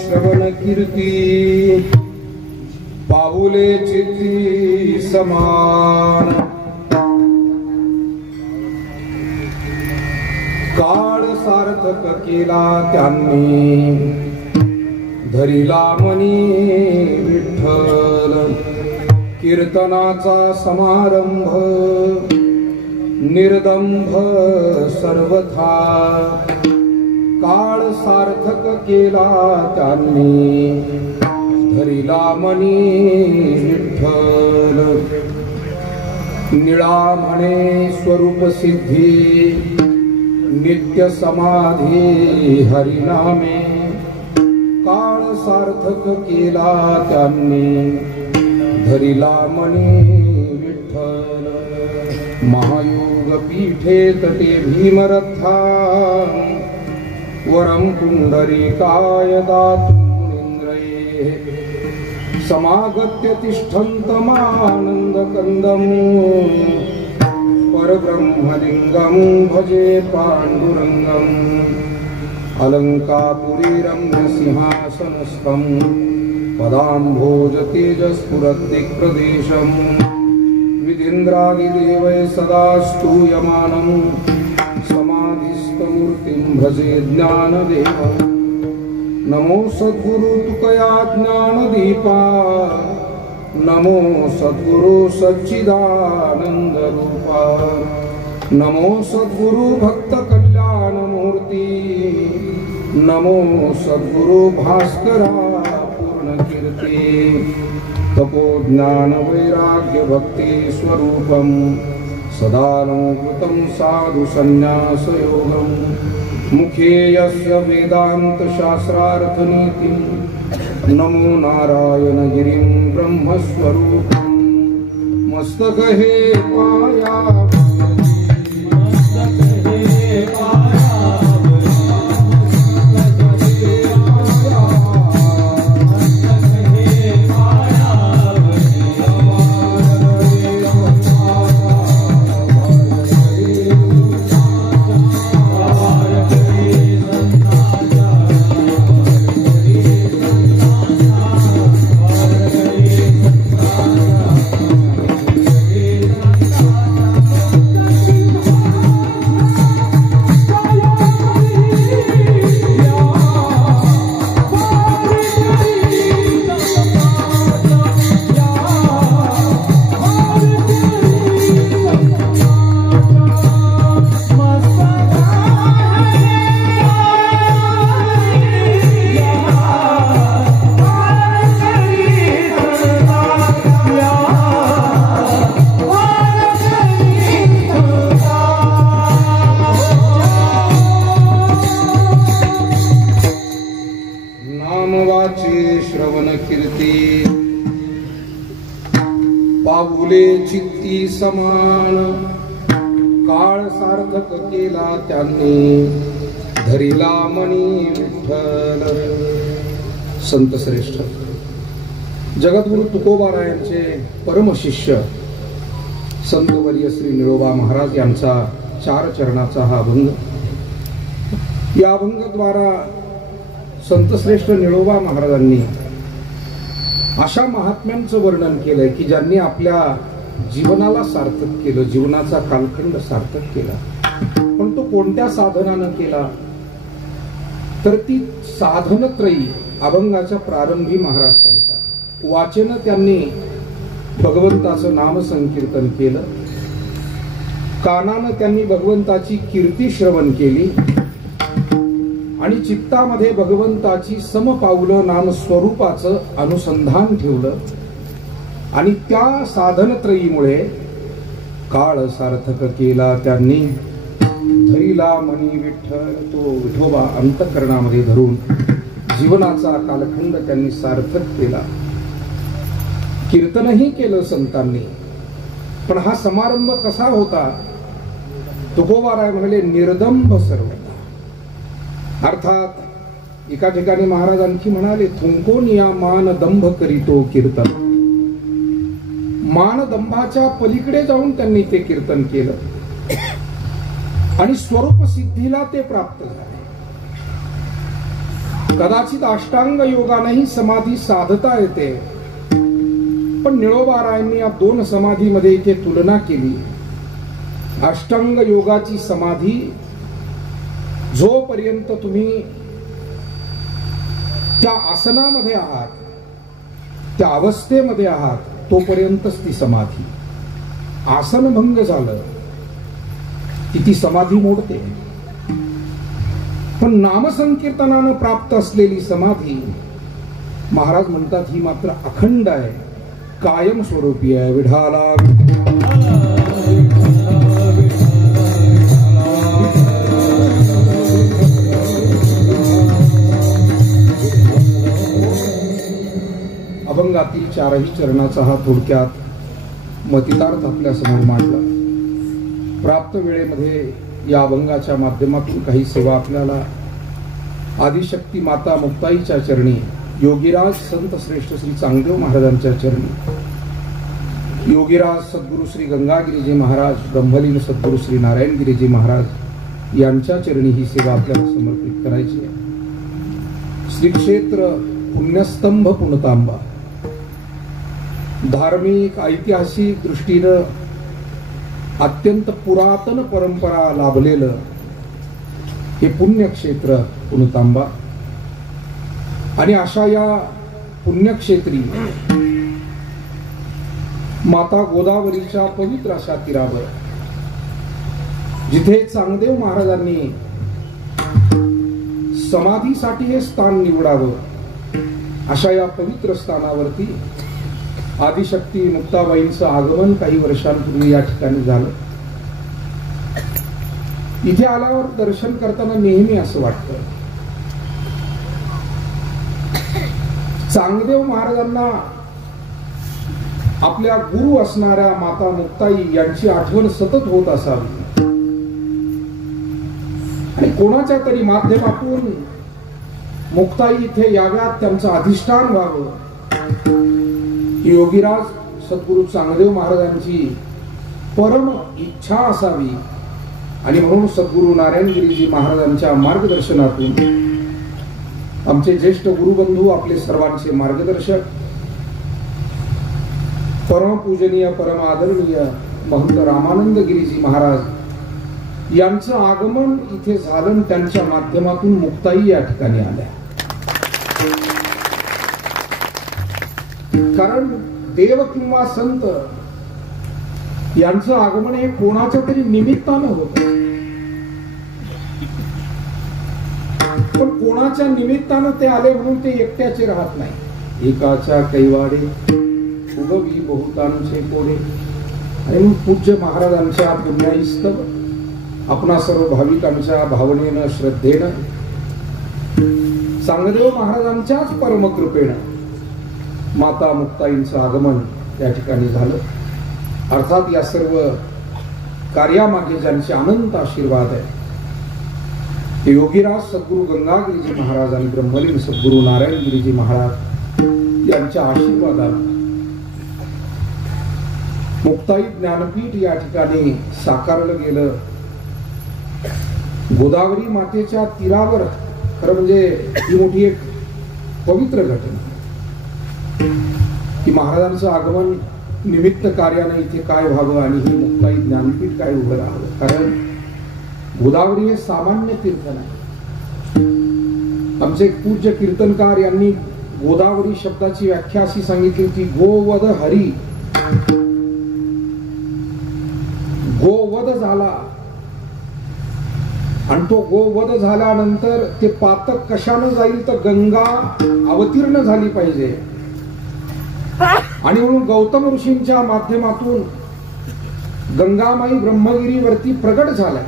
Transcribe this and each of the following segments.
श्रवण कीर्ती पाऊले चित्ती समान काळ सार्थक केला त्यांनी धरिला मनी विठ्ठल कीर्तनाचा समारंभ निर्दंभ सर्वथा काळ सार्थक केला त्यांनी धरिला मनी विठ्ठल निळा म्हणे स्वरूप सिद्धी नित्य समाधी हरिनामे काळ सार्थक केला त्यांनी धरिला मनी विठ्ठल महायोग पीठे तटे भीमरथा वरम पुंडरीकाय दातुमुनींद्रये समागत्य तिष्ठन्तमानंद कंदमु परब्रह्मलिंगं भजे पांडुरंगं अलंकापुरी रम्य सिंहासनस्थं पदाम्भोज तेजस्फुरद्दिक्प्रदेशं विदिन्द्रादिदेवै सदा स्तूयमानं समाधिस्थमूर्तिं भजे ज्ञानदेवं नमो सद्गुरु तुकया ज्ञानदीपा नमो सद्गुरु सच्चिदानंद रूपा नमो सद्गुरु भक्त कल्याण मूर्ति नमो सद्गुरु भास्करा पूर्ण कीर्ति तपो ज्ञान वैराग्य भक्ति स्वरूपम सदालंकृतं साधु संन्यास योगम मुखे यस्य वेदांत शास्त्रार्थ नीति नमो नारायण गिरिं ब्रह्मस्वरूपं मस्तक हे पाया चित्ती समान काळ सार्थक केला त्यांनी धरिला मनी विठ्ठल संत श्रेष्ठ जगद्गुरु तुकोबारायांचे परमशिष्य संतवर्य श्री निळोबा महाराज यांचा 4 चरणाचा हा अभंग या अभंगाद्वारा संत श्रेष्ठ निळोबा महाराजांनी अशा महात्म्यांचं वर्णन केलंय की ज्यांनी आपल्या जीवनाला सार्थक केलं जीवनाचा कालखंड सार्थक केला पण तो कोणत्या साधनानं केला तर ती साधनत्रयी अभंगाच्या प्रारंभी महाराज सांगतात वाचन त्यांनी भगवंताचं नाम संकीर्तन केलं कानानं त्यांनी भगवंताची कीर्ती श्रवण केली आणि चित्तामध्ये भगवंताची समपाऊलं नाम स्वरूपाचं अनुसंधान ठेवलं आणि त्या साधनत्रयीमुळे काळ सार्थक केला त्यांनी धरिला मनी विठ्ठल तो विठोबा अंतःकरणामध्ये धरून जीवनाचा कालखंड त्यांनी सार्थक केला कीर्तनही केलं संतांनी पण हा समारंभ कसा होता तुकोबाराय म्हणाले निर्दंभ सर्वथा अर्थात एका ठिकाणी महाराज आणखी म्हणाले थुंकोनिया मान दंभ करीतो कीर्तन मानदंभाच्या पलीकडे जाऊन त्यांनी ते कीर्तन केलं आणि स्वरूप सिद्धीला ते प्राप्त झाले कदाचित अष्टांग योगानेही समाधी साधता येते, पण निळोबारायांनी या दोन समाधीमध्ये इथे तुलना केली. अष्टांग योगाची समाधी जोपर्यंत तुम्ही त्या आसनामध्ये आहात, त्या अवस्थेमध्ये आहात, तोपर्यंतच ती समाधी. आसनभंग झालं की ती समाधी मोडते. पण नामसंकीर्तनानं प्राप्त असलेली समाधी, महाराज म्हणतात, ही मात्र अखंड आहे, कायम स्वरूपी आहे. विढाला अभंगातील चारही चरणाचा हा थोडक्यात मतितार्थ आपल्या समोर मांडला. प्राप्त वेळेमध्ये या अभंगाच्या माध्यमातून काही सेवा आपल्याला आदिशक्ती माता मुक्ताईच्या चरणी, योगीराज संत श्रेष्ठ श्री चांगदेव महाराजांच्या चरणी, योगीराज सद्गुरु श्री गंगागिरीजी महाराज, ब्रह्मलीन सद्गुरु श्री नारायणगिरीजी महाराज यांच्या चरणी ही सेवा आपल्याला समर्पित करायची आहे. श्री क्षेत्र पुण्यस्तंभ पुणतांबा, धार्मिक ऐतिहासिक दृष्टीनं अत्यंत पुरातन परंपरा लाभलेलं हे पुण्यक्षेत्र पुणतांबा. आणि अशा या पुण्यक्षेत्री माता गोदावरीच्या पवित्र अशा तीरावर, जिथे चांगदेव महाराजांनी समाधीसाठी हे स्थान निवडावं, अशा या पवित्र स्थानावरती आदिशक्ती मुक्ताबाईंचं आगमन काही वर्षांपूर्वी या ठिकाणी झालं. इथे आल्यावर दर्शन करताना नेहमी असं वाटतं, चांगदेव महाराजांना आपल्या गुरु असणाऱ्या माता मुक्ताई यांची आठवण सतत होत असावी आणि कोणाच्या तरी माध्यमातून मुक्ताई इथे याव्यात, त्यांचं अधिष्ठान व्हावं, योगीराज सद्गुरु चांगदेव महाराजांची परम इच्छा असावी. आणि म्हणून सद्गुरु नारायणगिरीजी महाराजांच्या मार्गदर्शनातून आमचे ज्येष्ठ गुरुबंधू, आपले सर्वांचे मार्गदर्शक, परमपूजनीय परम आदरणीय महंत रामानंद गिरीजी महाराज यांचं आगमन इथे झालं. त्यांच्या माध्यमातून मुक्ताई या ठिकाणी आल्या. कारण देव किंवा संत यांचं आगमन हे कोणाच्या तरी निमित्तानं होतं, पण कोणाच्या निमित्तानं ते आले म्हणून ते एकट्याचे राहत नाही. एकाच्या कैवाडे उगवी बहुतांचे कोडे. आणि म्हणून पूज्य महाराजांच्या पुण्याईस्तव आपणा सर्व भाविकांच्या भावनेनं, श्रद्धेनं, चांगदेव महाराजांच्याच परमकृपेनं माता मुक्ताईंचं आगमन या ठिकाणी झालं. अर्थात या सर्व कार्यामागे ज्यांचे अनंत आशीर्वाद आहे ते योगीराज सद्गुरु गंगागिरीजी महाराज आणि ब्रह्मलीन सद्गुरु नारायणगिरीजी महाराज यांच्या आशीर्वादाने मुक्ताई ज्ञानपीठ या ठिकाणी साकारलं गेलं. गोदावरी मातेच्या तीरावर खरं म्हणजे ही मोठी एक पवित्र घटना की महाराजांचं आगमन निमित्त कार्याने इथे काय व्हावं आणि ही मुक्ताई ज्ञानपीठ काय उभं राहावं. कारण गोदावरी हे सामान्य तीर्थ नाही. आमचे पूज्य कीर्तनकार यांनी गोदावरी शब्दाची व्याख्या अशी सांगितली की गोवध हरी, गोवध झाला आणि तो गोवध झाल्यानंतर ते पातक कशानं जाईल तर गंगा अवतीर्ण झाली पाहिजे. आणि म्हणून गौतम ऋषींच्या माध्यमातून गंगामाई ब्रह्मगिरीवरती प्रगट झाल्या.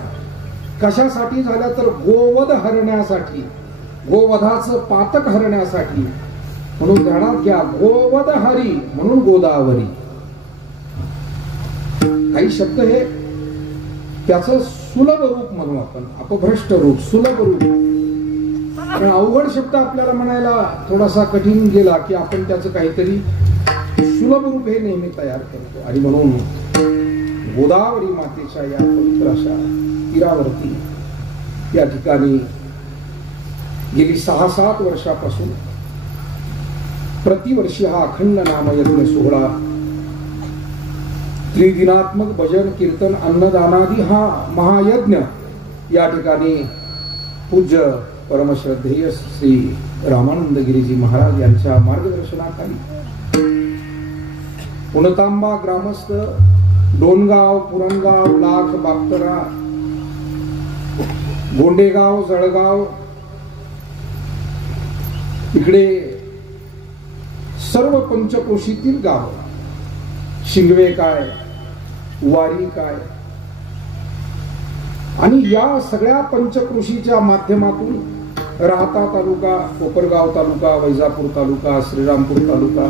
कशासाठी झाल्या तर गोवध हरण्यासाठी, गोवधाचं पातक हरण्यासाठी. म्हणून ध्यानात घ्या, गोवध हरी म्हणून गोदावरी. काही शब्द हे त्याचं सुलभ रूप म्हणू आपण, अपभ्रष्ट रूप, सुलभ रूप. पण अवघड शब्द आपल्याला म्हणायला थोडासा कठीण गेला की आपण त्याचं काहीतरी सुलभ रूप हे नेहमी तयार करतो. आणि म्हणून गोदावरी मातेच्या या पवित्र अशा तीरावरती या ठिकाणी गेली 6-7 वर्षापासून प्रतिवर्षी हा अखंड नामयज्ञ सोहळा, त्रिदिनात्मक भजन कीर्तन अन्नदानादी हा महायज्ञ या ठिकाणी पूज्य परमश्रद्धेय श्री रामानंद गिरीजी महाराज यांच्या मार्गदर्शनाखाली पुणतांबा ग्रामस्थ डोनगाव, पुरणगाव, लाख, बापतरा, गोंडेगाव, जळगाव इकडे सर्व पंचक्रोशीतील गाव, शिंगवे काय, वारी काय आणि या सगळ्या पंचक्रोशीच्या माध्यमातून राहता तालुका, कोपरगाव तालुका, वैजापूर तालुका, श्रीरामपूर तालुका,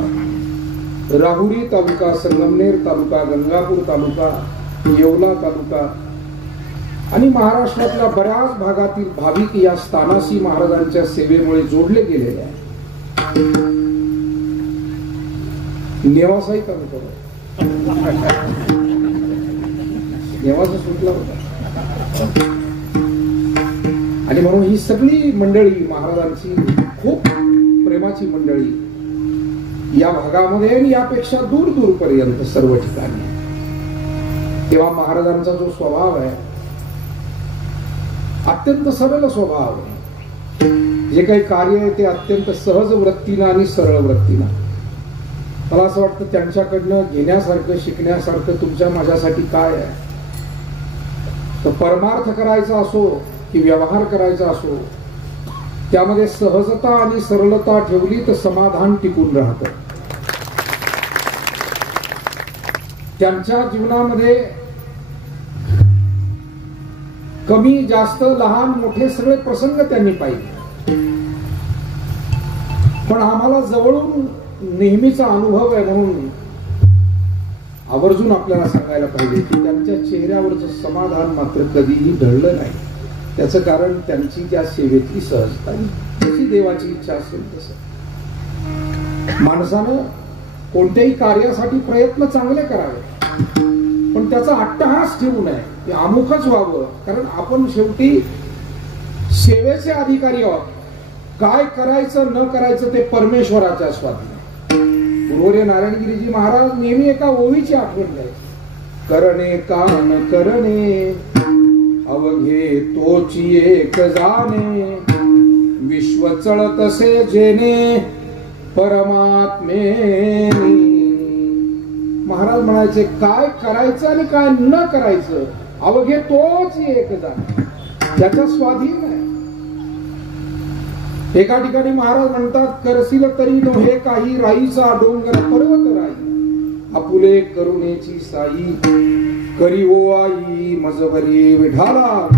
राहुरी तालुका, संगमनेर तालुका, गंगापूर तालुका, येवला तालुका आणि महाराष्ट्रातल्या बऱ्याच भागातील भाविक या स्थानासी महाराजांच्या सेवेमुळे जोडले गेलेले आहेत. नेवासाही कमी करू, नेवासा सुटला होता आणि म्हणून ही सगळी मंडळी महाराजांची खूप प्रेमाची मंडळी या भागामध्ये आणि यापेक्षा दूर दूर पर्यंत सर्व ठिकाणी. तेव्हा महाराजांचा जो स्वभाव आहे अत्यंत सरळ स्वभाव आहे. जे काही कार्य आहे ते अत्यंत सहज वृत्तीनं आणि सरळ वृत्तीनं. मला असं वाटतं त्यांच्याकडनं घेण्यासारखं, शिकण्यासारखं तुमच्या माझ्यासाठी काय आहे. तर परमार्थ करायचा असो की व्यवहार करायचा असो, त्यामध्ये सहजता आणि सरळता ठेवली तर समाधान टिकून राहतं. त्यांच्या जीवनामध्ये कमी जास्त लहान मोठे सगळे प्रसंग त्यांनी पाहिले, पण आम्हाला जवळून नेहमीचा अनुभव आहे म्हणून आवर्जून आपल्याला सांगायला पाहिजे की त्यांच्या चेहऱ्यावरचं समाधान मात्र कधीही ढळलं नाही. त्याचं कारण त्यांची त्या सेवेतली सहजता. जशी देवाची इच्छा असेल तसं माणसानं कोणत्याही कार्यासाठी प्रयत्न चांगले करावे, पण त्याचा अट्टहास ठेवू नये की अमुकच व्हावं. कारण आपण शेवटी सेवेचे अधिकारी आहोत. काय करायचं न करायचं ते परमेश्वराच्या स्वाधीन. गुरुवर्य नारायणगिरीजी महाराज नेहमी एका ओवीची आठवण द्यायची. करणे काम करणे अवघे तोची एक जाणे, विश्व चळतसे जेने परमात्मे. महाराज म्हणायचे काय करायचं आणि काय न करायचं अवघे तोच एक जाणे, त्याच्या स्वाधीन आहे. एका ठिकाणी महाराज म्हणतात करशील तरी नव्हे काही, राईचा डोंगर पर्वत राई, आपुले करुणेची साई, करी ओ आई मजवरी विठाला.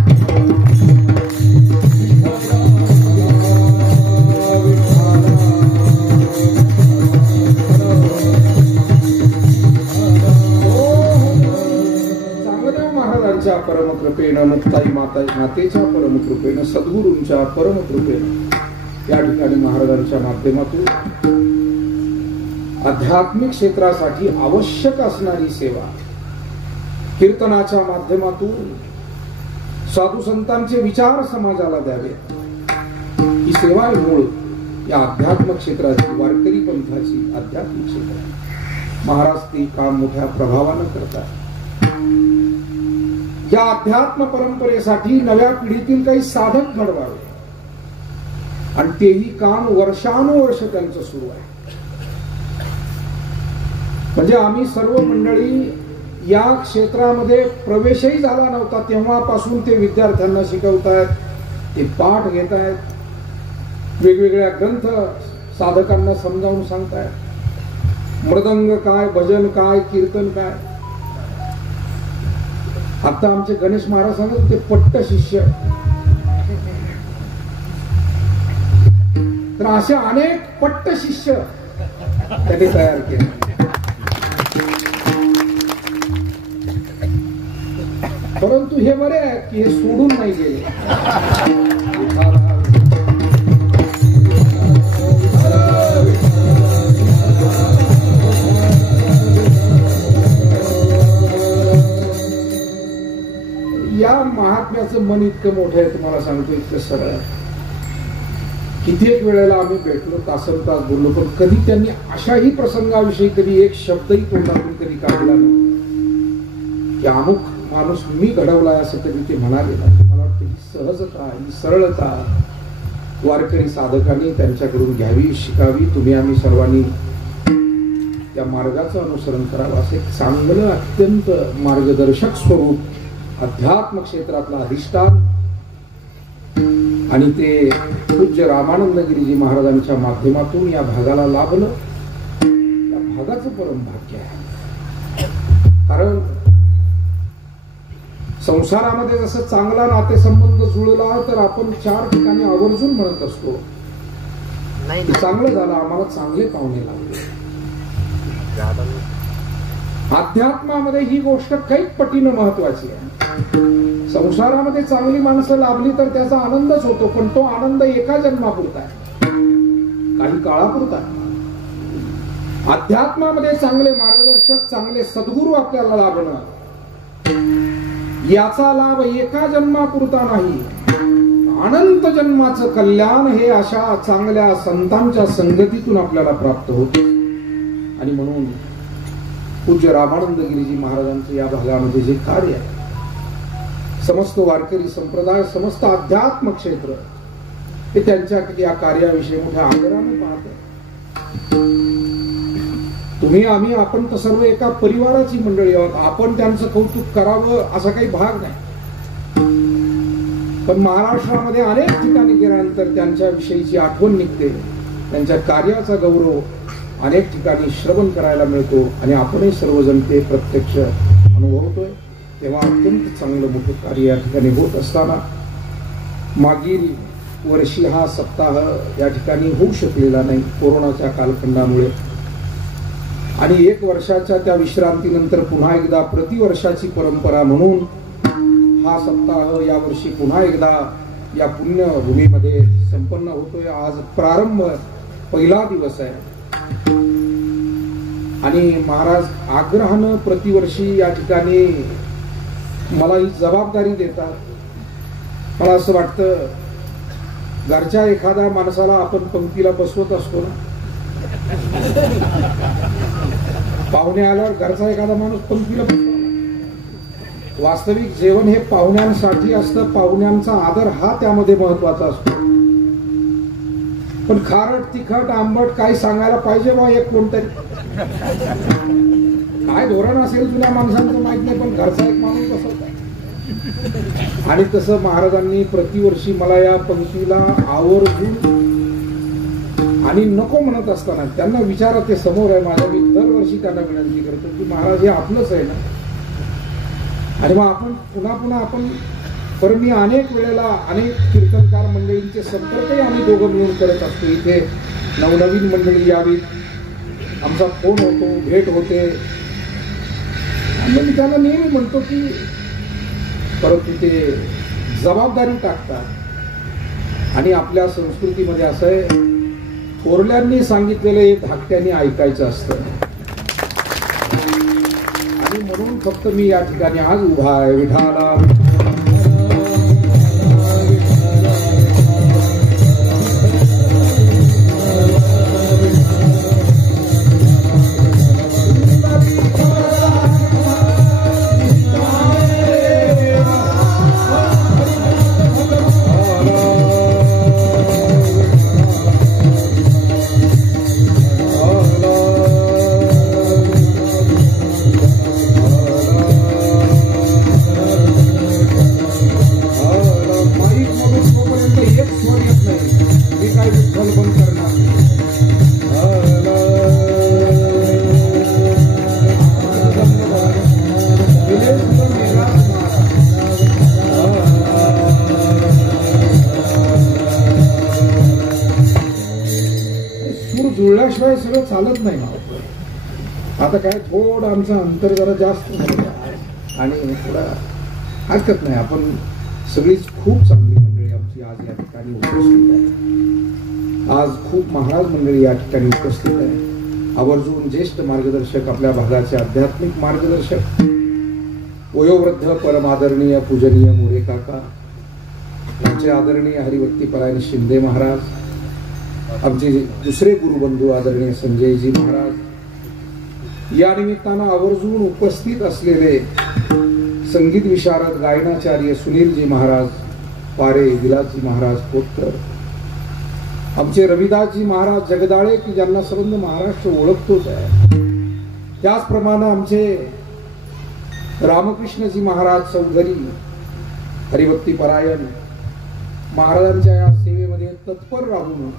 चांगदेव महाराजांच्या परमकृपेनं, मुक्ताई मातेच्या परमकृपेनं, सद्गुरूंच्या परमकृपेनं या ठिकाणी महाराजांच्या माध्यमातून आध्यात्मिक क्षेत्रासाठी आवश्यक असणारी सेवा, कीर्तनाच्या माध्यमातून साधू संतांचे विचार समाजाला द्यावे, ही सेवा मूळ या अध्यात्म क्षेत्राची, वारकरी पंथाची आध्यात्मिक क्षेत्र. महाराज ती काम मोठ्या प्रभावानं करतात. या अध्यात्म परंपरेसाठी नव्या पिढीतील काही साधक घडवावे आणि तेही काम वर्षानुवर्ष त्यांचं सुरू आहे. म्हणजे आम्ही सर्व मंडळी या क्षेत्रामध्ये प्रवेशही झाला नव्हता तेव्हापासून ते विद्यार्थ्यांना शिकवतायत, ते पाठ घेत आहेत, वेगवेगळ्या ग्रंथ साधकांना समजावून सांगतायत. मृदंग काय, भजन काय, कीर्तन काय. आता आमचे गणेश महाराज सांगत होते पट्ट शिष्य. तर असे अनेक पट्ट शिष्य त्यांनी तयार केले. परंतु हे बरे आहे की हे सोडून नाही गेले. या महात्म्याचं मन इतकं मोठं आहे, तुम्हाला सांगतो, इतकं सरळ आहे. कित्येक वेळेला आम्ही भेटलो, तासन तास बोललो, पण कधी त्यांनी अशाही प्रसंगाविषयी कधी एक शब्दही तोंडातून कधी काढला नाही की अमुक माणूस मी घडवलाय असं कधी ते म्हणाले नाही. मला वाटतं ही सहजता, ही सरळता वारकरी साधकांनी त्यांच्याकडून घ्यावी, शिकावी. तुम्ही आम्ही सर्वांनी त्या मार्गाचं अनुसरण करावं. असं एक चांगलं अत्यंत मार्गदर्शक स्वरूप अध्यात्म क्षेत्रातलं अधिष्ठान आणि ते पूज्य रामानंद गिरीजी महाराजांच्या माध्यमातून या भागाला लाभलं. या भागाचं परम भाग्य आहे. कारण संसारामध्ये जसं चांगला नातेसंबंध जुळला तर आपण 4 ठिकाणी आवर्जून म्हणत असतो चांगलं झालं, आम्हाला चांगले पाहुणे लागले. अध्यात्मामध्ये ही गोष्ट काही पटीनं महत्वाची आहे. संसारामध्ये चांगली माणसं लाभली तर त्याचा आनंदच होतो, पण तो आनंद एका जन्मापुरता आहे, काही काळापुरता आहे. अध्यात्मामध्ये चांगले मार्गदर्शक, चांगले सद्गुरू आपल्याला लाभणं, याचा लाभ एका जन्मापुरता नाही, अनंत जन्माचं कल्याण हे अशा चांगल्या संतांच्या संगतीतून आपल्याला प्राप्त होते. आणि म्हणून पूज्य रामानंद गिरीजी महाराजांचं या भागामध्ये जे कार्य आहे, समस्त वारकरी संप्रदाय, समस्त अध्यात्म क्षेत्र हे त्यांच्या या कार्याविषयी मोठ्या आदराने पाहत. तुम्ही आम्ही आपण तर सर्व एका परिवाराची मंडळी आहोत. आपण त्यांचं कौतुक करावं असा काही भाग नाही, पण महाराष्ट्रामध्ये अनेक ठिकाणी गेल्यानंतर त्यांच्या विषयीची आठवण निघते, त्यांच्या कार्याचा गौरव अनेक ठिकाणी श्रवण करायला मिळतो आणि आपणही सर्वजण ते प्रत्यक्ष अनुभवतोय. तेव्हा अत्यंत चांगलं मोठं कार्य या ठिकाणी होत असताना मागील वर्षी हा सप्ताह या ठिकाणी होऊ शकलेला नाही कोरोनाच्या कालखंडामुळे, आणि 1 वर्षाच्या त्या विश्रांतीनंतर पुन्हा एकदा प्रतिवर्षाची परंपरा म्हणून हा सप्ताह यावर्षी पुन्हा एकदा या पुण्यभूमीमध्ये संपन्न होतोय. आज प्रारंभ, पहिला दिवस आहे आणि महाराज आग्रहानं प्रतिवर्षी या ठिकाणी मला ही जबाबदारी देतात. मला असं वाटतं घरच्या एखाद्या माणसाला आपण पंक्तीला बसवत असतो ना, पाहुणे आल्यावर घरचा एखादा माणूस पंक्तीला बसतो. वास्तविक जेवण हे पाहुण्यांसाठी असतं, पाहुण्यांचा आदर हा त्यामध्ये महत्वाचा असतो. पण खारट, तिखट, आंबट काय सांगायला पाहिजे बा एक कोणतरी. काय धोरण असेल जुन्या माणसांचं माहित नाही, पण घरचा एक माणूस बसवता. आणि तसं महाराजांनी प्रतिवर्षी मला या पंक्तीला आवर्जून आणि नको म्हणत असताना त्यांना विचारा, ते समोर आहे माझ्या, मी दरवर्षी त्यांना विनंती करतो की महाराज हे आपलंच आहे ना. आणि मग आपण पुन्हा पुन्हा आपण, पण मी अनेक वेळेला अनेक कीर्तनकार मंडळींचे संपर्कही आम्ही दोघं मिळून करत असतो. इथे नवनवीन मंडळी यावी, आमचा फोन होतो, भेट होते. आणि मी त्यांना नेहमी म्हणतो की परंतु ते जबाबदारी टाकतात. आणि आपल्या संस्कृतीमध्ये असं आहे, थोरल्यांनी सांगितलेलं हे धाकट्यांनी ऐकायचं असतं. आणि म्हणून फक्त मी या ठिकाणी आज उभा आहे. विठाला जुळल्याशिवाय सगळं चालत नाही ना. आता काय थोडं आमचं अंतर जरा जास्त झालं आणि थोडा हरकत नाही. आपण सगळीच खूप चांगली मंडळी आमची आज या ठिकाणी उपस्थित आहे. आज खूप महाराज मंडळी या ठिकाणी उपस्थित आहे. आवर्जून ज्येष्ठ मार्गदर्शक, आपल्या भागाचे आध्यात्मिक मार्गदर्शक, वयोवृद्ध परमादरणीय पूजनीय मोरे काका, आमचे आदरणीय हरिभक्ती परायण शिंदे महाराज, आमचे दुसरे गुरुबंधू आदरणीय संजयजी महाराज, या निमित्तानं आवर्जून उपस्थित असलेले संगीत विशारद गायनाचार्य सुनीलजी महाराज पारे, विलासजी महाराज पोतकर, आमचे रविदासजी महाराज जगदाळे की ज्यांना सर्व महाराष्ट्र ओळखतोच आहे, त्याचप्रमाणे आमचे रामकृष्णजी महाराज चौधरी हरिभक्ती परायण, महाराजांच्या या सेवेमध्ये तत्पर राहून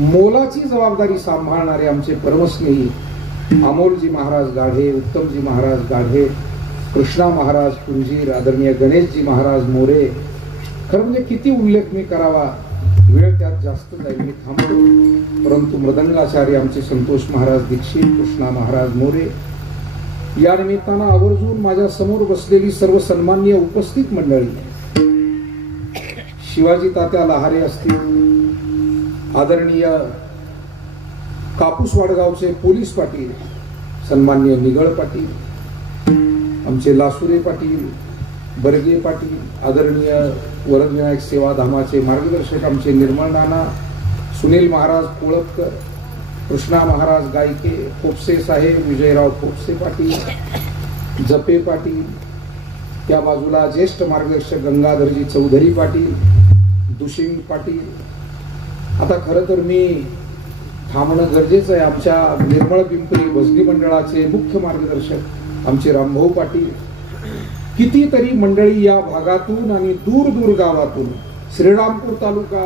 मोलाची जबाबदारी सांभाळणारे आमचे परमस्नेही अमोलजी महाराज गाढे, उत्तमजी महाराज गाढे, कृष्णा महाराज कुंजीर, आदरणीय गणेशजी महाराज मोरे. खरं म्हणजे किती उल्लेख मी करावा, वेळ त्यात जास्त जाईल, मी थांबतो. परंतु मृदंगाचार्य आमचे संतोष महाराज दीक्षित, कृष्णा महाराज मोरे, या निमित्तानं आवर्जून माझ्या समोर बसलेली सर्व सन्माननीय उपस्थित मंडळी, शिवाजी तात्या लहारे असतील, आदरणीय कापूस वाडगावचे पोलीस पाटील सन्माननीय निगळ पाटील, आमचे लासुरे पाटील, बर्गे पाटील, आदरणीय वरदविनायक सेवाधामाचे मार्गदर्शक आमचे निर्मळ नाना, सुनील महाराज कोळपकर, कृष्णा महाराज गायके, खोपसे साहेब, विजयराव खोपसे पाटील, जपे पाटील, त्या बाजूला ज्येष्ठ मार्गदर्शक गंगाधरजी चौधरी पाटील, दुशिंग पाटील. आता खरं तर मी थांबणं गरजेचं आहे. आमच्या निर्मळ पिंपरी भजनी मंडळाचे मुख्य मार्गदर्शक आमचे रामभाऊ पाटील, कितीतरी मंडळी या भागातून आणि दूर दूर गावातून, श्रीरामपूर तालुका,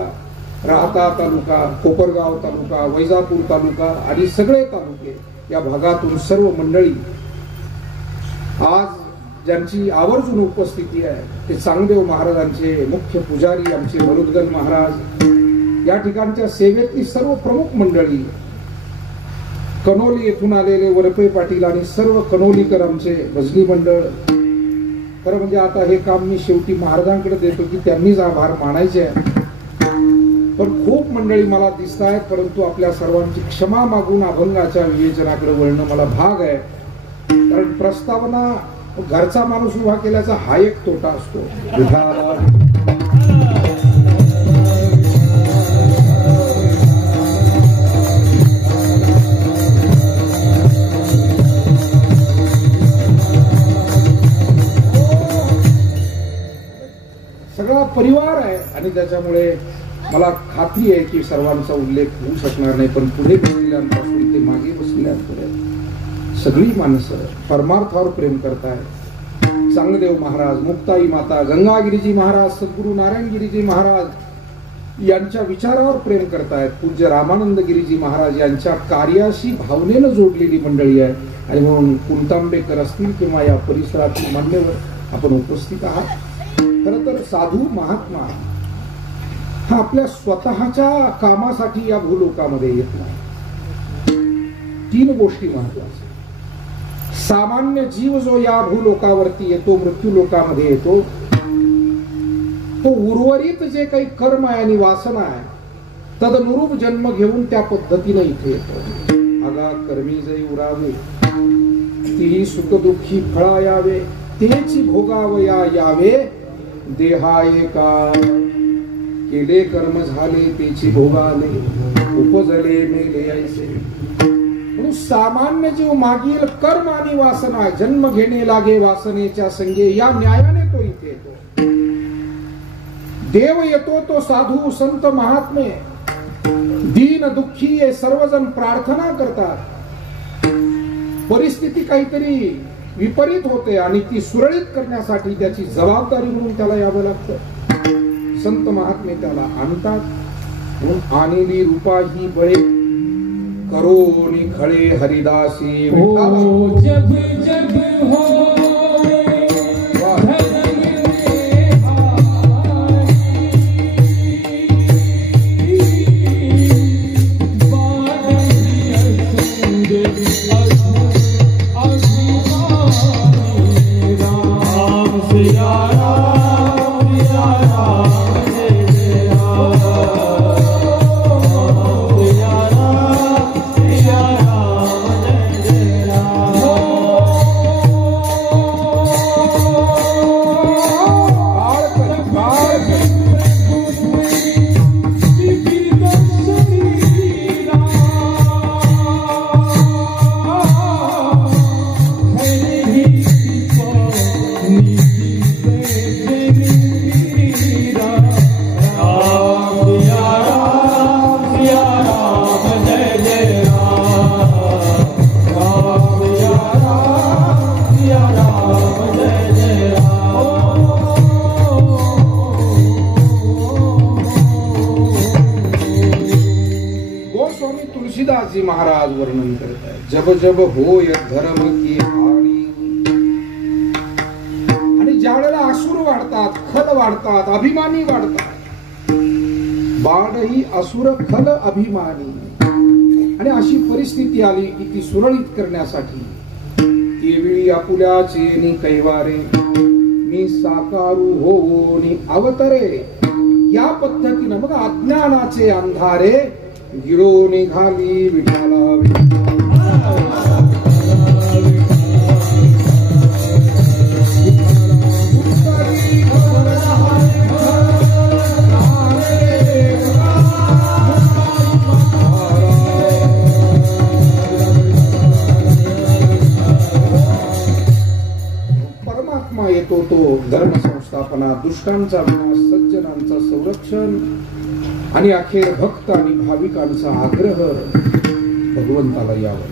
राहता तालुका, कोपरगाव तालुका, वैजापूर तालुका आणि सगळे तालुके या भागातून सर्व मंडळी आज ज्यांची आवर्जून उपस्थिती आहे ते चांगदेव महाराजांचे मुख्य पुजारी आमचे मरुदगन महाराज, या ठिकाणच्या सेवेतली सर्व प्रमुख मंडळी, कनोली येथून आलेले वरपे पाटील आणि सर्व कनोलीकर आमचे भजनी मंडळ. खरं म्हणजे आता हे काम मी शेवटी महाराजांकडे देतो की त्यांनीच आभार मानायचे आहे. पण खूप मंडळी मला दिसत आहेत, परंतु आपल्या सर्वांची क्षमा मागून अभंगाच्या विवेचनाकडे वळणं मला भाग आहे. कारण प्रस्तावना घरचा माणूस उभा केल्याचा हा एक तोटा असतो. सगळा परिवार आहे आणि त्याच्यामुळे मला खात्री आहे की सर्वांचा उल्लेख होऊ शकणार नाही. पण पुढे बसलेल्यांपासून ते मागे बसलेल्यांपर्यंत सगळी माणसं परमार्थावर प्रेम करतायत. चांगदेव महाराज, मुक्ताई माता, गंगागिरीजी महाराज, सद्गुरू नारायणगिरीजी महाराज यांच्या विचारावर प्रेम करतायत. पूज्य रामानंद गिरीजी महाराज यांच्या कार्याशी भावनेनं जोडलेली मंडळी आहे. आणि म्हणून कुलतांबेकर असतील किंवा या परिसरातील मान्यवर आपण उपस्थित आहात. खरं तर साधू महात्मा हा आपल्या स्वतःच्या कामासाठी या भूलोकामध्ये येत नाही. 3 गोष्टी महत्वाच्या. सामान्य जीव जो या भूलोकावरती येतो, मृत्यू लोकामध्ये येतो, तो उर्वरित जे काही कर्म आहे आणि वासना आहे तदनुरूप जन्म घेऊन त्या पद्धतीने इथे येतो. आगा कर्मी जै उरावे, तीही सुख दुःखी फळा यावे, तेची भोगावया यावे देहाये का. केले कर्म झाले तेची भोगाले, उपजले मेले ऐसे. म्हणून सामान्य जीव मागील कर्म आणि वासना, जन्म घेणे लागे वासनेच्या संगे, या न्यायाने तो इथे येतो. देव येतो तो साधू संत महात्मे, दीन दुःखी हे सर्वजण प्रार्थना करतात. परिस्थिती काहीतरी विपरीत होते आणि ती सुरळीत करण्यासाठी त्याची जबाबदारी म्हणून त्याला यावं लागतं. संत महात्मे त्याला आणतात. म्हणून आनेली रूपा ही बळे, करोनी खळे हरिदासी. जब जब हो तुलसीदासजी महाराज वर्णन करत आहे, जब जब होय धर्म की हानी. आणि ज्या वेळेला असुर वाढतात, खल वाढतात, अभिमानी वाढतात, बाळ ही असुर खल अभिमानी, आणि अशी परिस्थिती आली की ती सुरळीत करण्यासाठी तेवेळी आपुल्याचे कैवारे मी साकारू होऊनी अवतरे, या पद्धतीनं मग अज्ञानाचे अंधारे गिळो निघाली विठाला. परमात्मा येतो तो धर्म संस्थापना, दुष्टांचा विनाश, सज्जनांचा संरक्षण, आणि अखेर भक्त आणि भाविकांचा आग्रह भगवंताला यावं.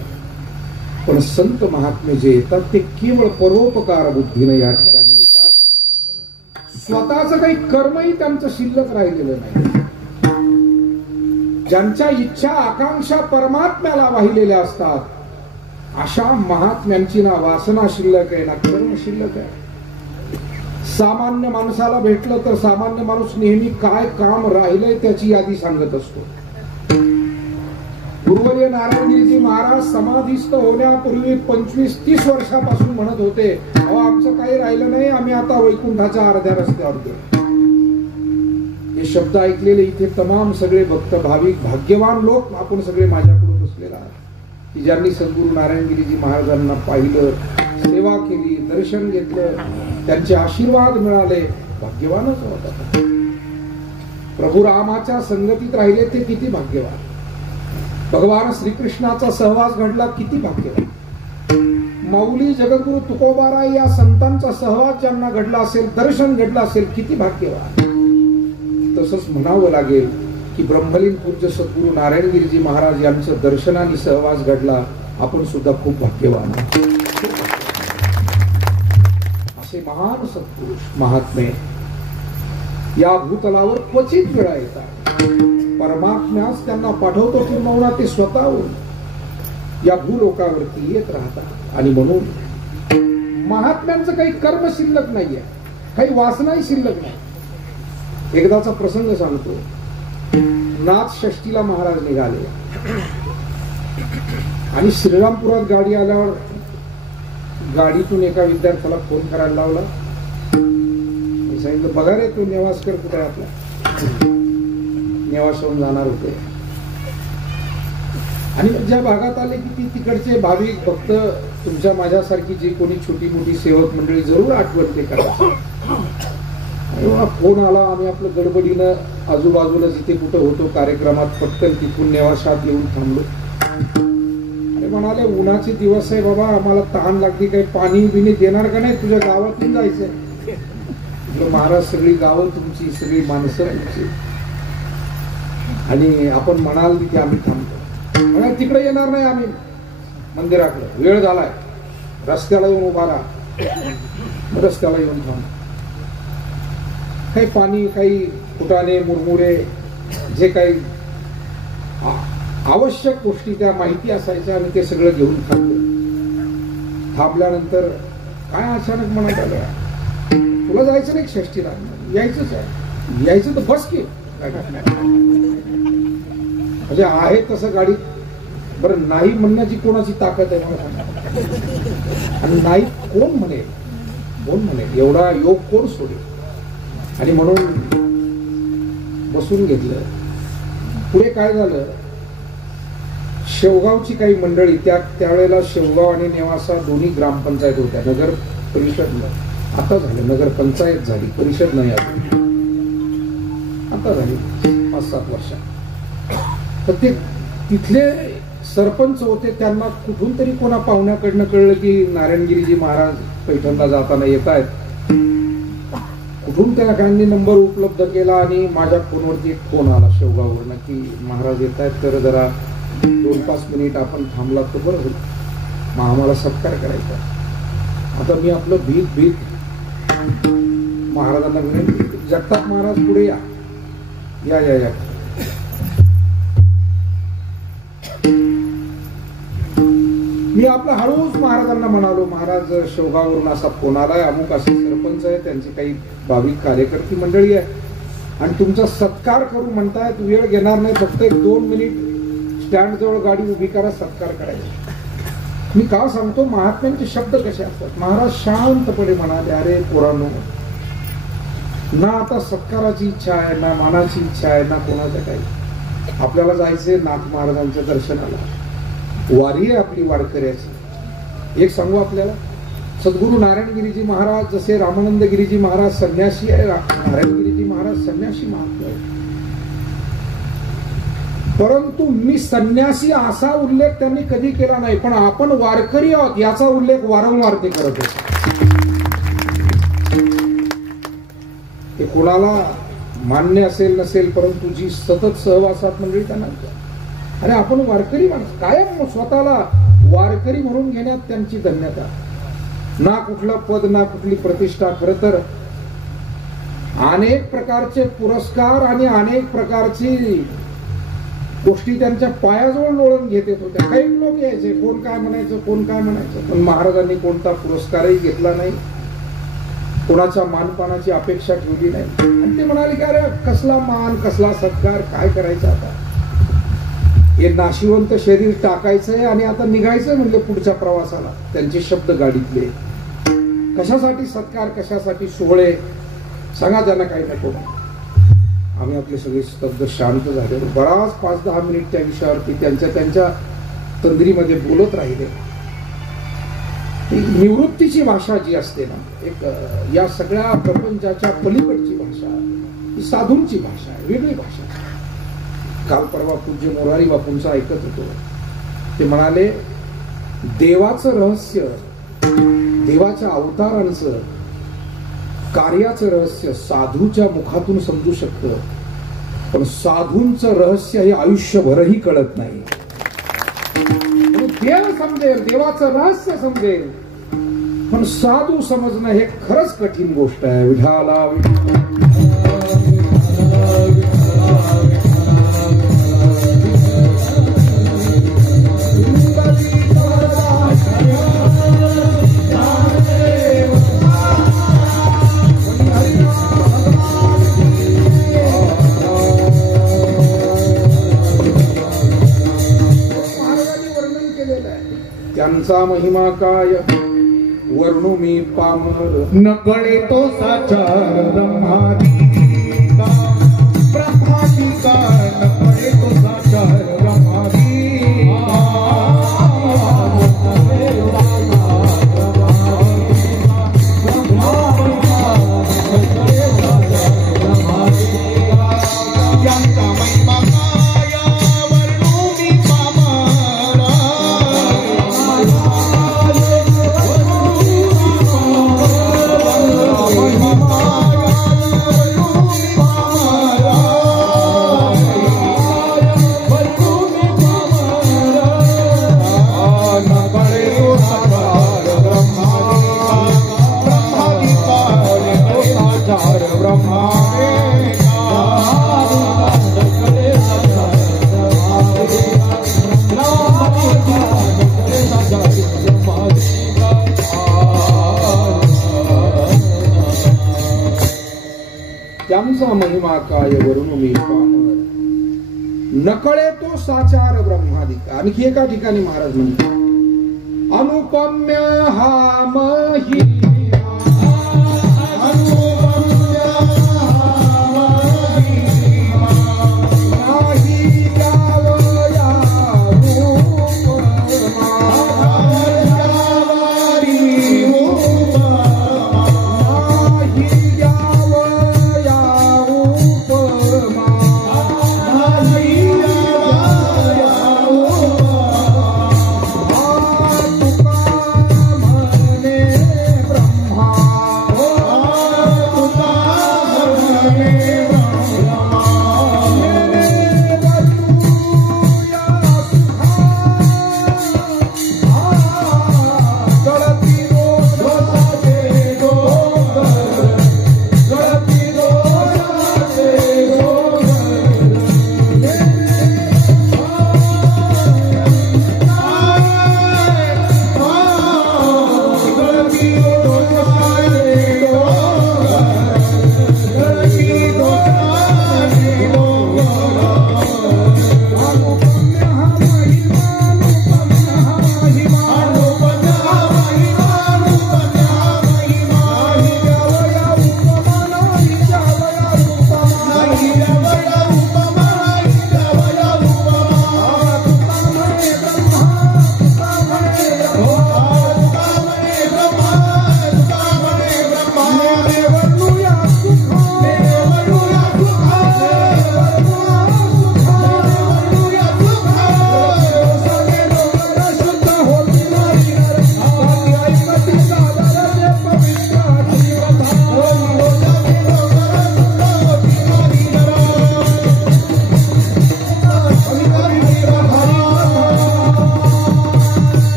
पण संत महात्मे जे येतात ते केवळ परोपकार बुद्धीने या ठिकाणी येतात. स्वतःच काही कर्मही त्यांचं शिल्लक राहिलेलं नाही. ज्यांच्या इच्छा आकांक्षा परमात्म्याला वाहिलेल्या असतात, अशा महात्म्यांची ना वासना शिल्लक आहे ना कर्म शिल्लक आहे. सामान्य माणसाला भेटलं तर सामान्य माणूस नेहमी काय काम राहिलंय त्याची यादी सांगत असतो. गुरुवर्य नारायणगिरीजी महाराज समाधीस्थ होण्यापूर्वी 25-30 वर्षापासून म्हणत होते, अहो आमचं काही राहिलं नाही, आम्ही आता वैकुंठाच्या अर्ध्या रस्त्यावर गेलो. हे शब्द ऐकलेले इथे तमाम सगळे भक्त भाविक भाग्यवान लोक आपण सगळे माझ्याकडून बसलेला आहे की ज्यांनी सद्गुरू नारायणगिरीजी महाराजांना पाहिलं, सेवा केली, दर्शन घेतलं, त्यांचे आशीर्वाद मिळाले, भाग्यवानच होता. प्रभू रामाच्या संगतीत राहिले ते किती भाग्यवान. भगवान श्रीकृष्णाचा सहवास घडला, किती भाग्यवान. माऊली जगद्गुरु तुकोबाराय या संतांचा सहवास ज्यांना घडला असेल, दर्शन घडलं असेल, किती भाग्यवान. तसंच म्हणावं लागेल की ब्रह्मलीन पूज्य सद्गुरू नारायणगिरीजी महाराज यांचं दर्शन आणि सहवास घडला, आपण सुद्धा खूप भाग्यवान. असे महान सत्पुरुष महात्मे या भूतलावर क्वचित वेळा येतात. परमात्म्यास त्यांना पाठवतो किंवा ते स्वतःहून या भूलोकावरती येत राहतात. आणि म्हणून महात्म्यांचं काही कर्म शिल्लक नाहीये, काही वासनाही शिल्लक नाही. एकदाचा प्रसंग सांगतो. नाथ षष्टीला महाराज निघाले आणि श्रीरामपुरात गाडी आल्यावर गाडीतून एका विद्यार्थ्याला फोन करायला लावला. मी सांगितलं, बघा रे तू नेवासकर कुठे आहे आपला. नेवासहून जाणार होते आणि ज्या भागात आले की ती तिकडचे भाविक भक्त तुमच्या माझ्यासारखी जी कोणी छोटी मोठी सेवक मंडळी जरूर आठवण ते करायचं. फोन आला. आम्ही आपलं गडबडीनं आजूबाजूला जिथे कुठं होतो कार्यक्रमात पटकन तिथून नेवाशात येऊन थांबलो. आणि म्हणाले, उन्हाचे दिवस आहे बाबा, आम्हाला तहान लागली, काही पाणी बिणी देणार का नाही, तुझ्या गावातून जायचंय. महाराज सगळी गावं तुमची, सगळी माणसं तुमची, आणि आपण म्हणाल तिथे आम्ही थांबतो. म्हणाल तिकडे येणार नाही आम्ही मंदिराकडे, वेळ झालाय, रस्त्याला येऊन उभा राहा. रस्त्याला येऊन थांब. काही पाणी, काही फुटाणे, मुरमुरे, जे काही आवश्यक गोष्टी त्या माहिती असायच्या, आणि ते सगळं घेऊन थांबलो. थांबल्यानंतर काय अचानक मनात आलं, तुला जायचं नाही षष्टीला? यायचंच आहे. यायचं तर बस की. म्हणजे आहे तसं गाडीत. बरं, नाही म्हणण्याची कोणाची ताकद आहे मला सांगा. आणि नाही कोण म्हणेल, कोण म्हणेल, एवढा योग कोण सोडेल. आणि म्हणून बसून घेतलं. पुढे काय झालं, शेवगावची काही मंडळी, त्यावेळेला शेवगाव आणि नेवासा दोन्ही ग्रामपंचायत होत्या. नगर परिषद आता झालं, नगर पंचायत झाली, परिषद नाही आली, आता झाली 5-7 वर्षात. तर ते तिथले सरपंच होते, त्यांना कुठून तरी कोणा पाहुण्याकडनं कळलं की नारायणगिरीजी महाराज पैठणला जाताना येत आहेत. कुठून त्या लोकांनी नंबर उपलब्ध केला आणि माझ्या फोनवरती एक फोन आला शेवगाववरनं की महाराज येत आहेत, तर जरा 2-5 मिनिट आपण थांबला तर बरं होईल, मग आम्हाला सत्कार करायचा. आता मी आपलं भीत महाराजांना विनंती, जगताप महाराज पुढे या. मी आपला हळूच महाराजांना म्हणालो, महाराज शेवगाववरून असा फोन आलाय, अमुक असे सरपंच आहे, त्यांची काही भाविक कार्यकर्ती मंडळी आहे आणि तुमचा सत्कार करू म्हणतायत, वेळ घेणार नाही, फक्त 1-2 मिनिट स्टँड जवळ गाडी उभी करा, सत्कार करायचा. मी का सांगतो, महात्म्यांचे शब्द कसे असतात. महाराज शांतपणे म्हणाले, अरे पोरांनो, ना आता सत्काराची इच्छा आहे, ना मानाची इच्छा आहे, ना कोणाच्या काही. आपल्याला जायचंय नाथ महाराजांच्या दर्शनाला, वारी आहे आपली वारकऱ्याची. एक सांगू आपल्याला, सद्गुरू नारायणगिरीजी महाराज जसे रामानंदगिरीजी महाराज संन्यासी आहे, नारायणगिरीजी महाराज संन्यासी महात्मा आहे. परंतु मी संन्यासी असा उल्लेख त्यांनी कधी केला नाही, पण आपण वारकरी आहोत याचा उल्लेख वारंवार ते करत होते. ते कोणाला मान्य असेल नसेल, परंतु जी सतत सहवासात मंडळी त्यांना, अरे आपण वारकरी माणसं, कायम स्वतःला वारकरी म्हणून घेण्यात त्यांची धन्यता. ना कुठलं पद, ना कुठली प्रतिष्ठा. खर तर अनेक प्रकारचे पुरस्कार आणि अनेक प्रकारची गोष्टी त्यांच्या पायाजवळ लोळून घेत येत होत्या. काही लोक यायचे, कोण काय म्हणायचं, कोण काय म्हणायचं, पण महाराजांनी कोणता पुरस्कारही घेतला नाही, कोणाच्या मानपानाची अपेक्षा ठेवली नाही. आणि ते म्हणाले की अरे कसला मान, कसला सत्कार, काय करायचं आता, हे नाशिवंत शरीर टाकायचंय आणि आता निघायचंय म्हणले पुढच्या प्रवासाला. त्यांचे शब्द गाडीतले. कशासाठी सत्कार, कशासाठी सोहळे, सांगा त्यांना काही नको. आम्ही आपले सगळे स्तब्ध शांत झाले. बराच 5-10 मिनिट त्या विषयावरती त्यांच्या तंद्रीमध्ये बोलत राहिले. निवृत्तीची भाषा जी असते ना, एक या सगळ्या प्रपंचाच्या पलीकडची भाषा, ही साधूंची भाषा आहे, वेगळी भाषा. काल परवा पूज्य मोरारी बापूंचं ऐकत होतो. ते म्हणाले, देवाचं रहस्य, देवाच्या अवतारांचं कार्याचं रहस्य साधूच्या मुखातून समजू शकतं, पण साधूंचं रहस्य हे आयुष्यभरही कळत नाही. देव समजेल, देवाचं रहस्य समजेल, पण साधू समजणं हे खरंच कठीण गोष्ट आहे. विठाला त्यांचा महिमा काय वर्णू मी पामर. नकळे तो साचार ब्रह्मादिका, ब्रह्मादिका नकळे तो साचार ब्रह्मादिका. त्यांचा महिमा काय वर्णू मी पामर. नकळे तो साचार ब्रह्मादिका. आणखी एका ठिकाणी महाराज म्हणतात, अनुपम्य हा मही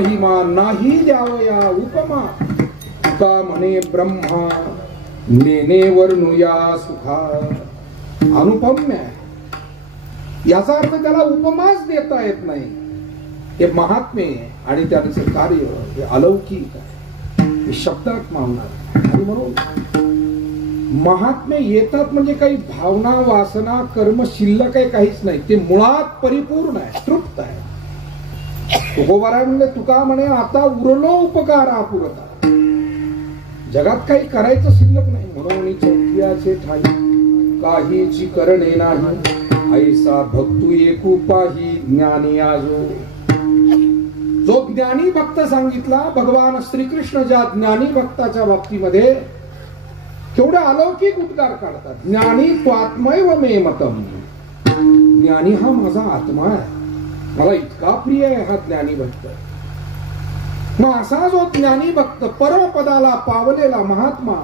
महिमा नाही द्यावया उपमा तुका म्हणे ब्रह्मा नेने वर्णुया सुखा अनुपम्य याचा अर्थ त्याला उपमाच देता येत नाही. हे महात्म्य आणि त्याचं कार्य हे अलौकिक आहे, हे शब्दात मावणार. आणि म्हणून महात्म्य येतात म्हणजे काही भावना वासना कर्म शिल्लक आहे काहीच नाही, ते मुळात परिपूर्ण आहे, तृप्त आहे. तुकोबाराय म्हणले तुका म्हणे आता उरलो उपकारा पुरता, जगात काही करायचं शिल्लक नाही. म्हणून चौकियाचे ठाई काहीची करणे नाही ऐसा भक्तू एकू पाही ज्ञानी आजो. जो ज्ञानी भक्त सांगितला भगवान श्रीकृष्ण ज्या ज्ञानी भक्ताच्या बाबतीमध्ये केवढे अलौकिक उद्गार काढतात. ज्ञानी त्वात्मैव मे मतम, ज्ञानी हा माझा आत्मा आहे, मला इतका प्रिय आहे हा ज्ञानी भक्त. मग असा जो ज्ञानी भक्त परमपदाला पावलेला महात्मा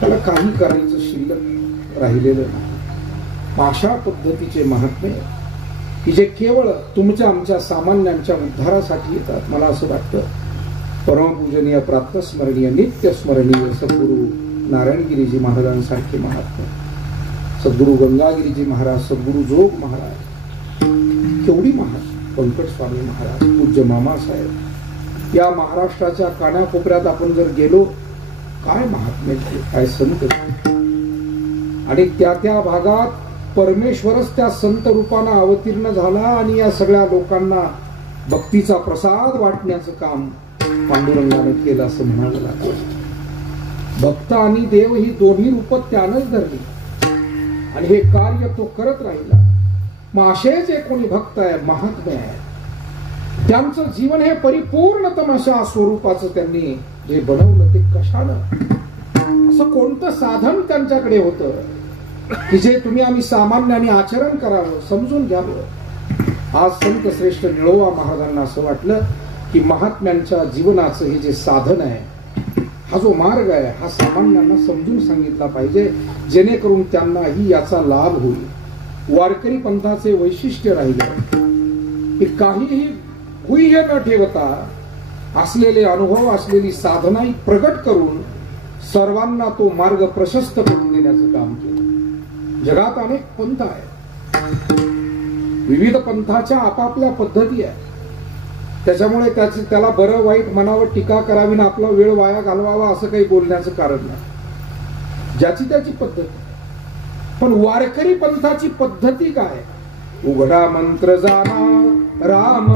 त्याला काही करायचं शिल्लक राहिलेलं नाही. अशा पद्धतीचे महात्मे की जे केवळ तुमच्या आमच्या सामान्यांच्या उद्धारासाठी येतात. मला असं वाटतं परमपूजनीय प्रातस्मरणीय नित्य स्मरणीय सद्गुरु नारायणगिरीजी महाराजांसारखे महात्मे, सद्गुरु गंगागिरीजी महाराज, सद्गुरु जोग महाराज, केवढी महाराज, पंकज स्वामी महाराज, पूज्य मामासाहेब, या महाराष्ट्राच्या कानाकोपऱ्यात आपण जर गेलो काय महात्मे, काय संत. आणि त्या भागात परमेश्वरच त्या संत रूपानं अवतीर्ण झाला आणि या सगळ्या लोकांना भक्तीचा प्रसाद वाटण्याचं काम पांडुरंगाने केलं असं म्हणावं लागतं. भक्त आणि देव ही दोन्ही रूप त्यानंच धरली आणि हे कार्य तो करत राहिला. मग असेच एक कोणी भक्त आहे, महात्मे आहे, त्यांचं जीवन हे परिपूर्णतम अशा स्वरूपाचं त्यांनी जे बनवलं ते कशानं, असं कोणतं साधन त्यांच्याकडे होतं की जे तुम्ही आम्ही सामान्याने आचरण करावं, समजून घ्यावं. आज संत श्रेष्ठ निळोबा महाराजांना असं वाटलं की महात्म्यांच्या जीवनाचं हे जे साधन आहे, हा जो मार्ग आहे, हा सामान्यांना समजून सांगितला पाहिजे जेणेकरून त्यांनाही याचा लाभ होईल. वारकरी पंथाचे वैशिष्ट्य राहिलं की काहीही गुह्य न ठेवता असलेले अनुभव असलेली साधना प्रगट करून सर्वांना तो मार्ग प्रशस्त करून देण्याचं काम केलं. जगात अनेक पंथ आहेत, विविध पंथाच्या आपापल्या पद्धती आहेत, त्याच्यामुळे त्याला बरं वाईट म्हणावं, टीका करावी ना आपला वेळ वाया घालवावा असं काही बोलण्याचं कारण नाही. ज्याची त्याची पद्धत. पण वारकरी पंथाची पद्धती काय? उघडा मंत्र जाणा राम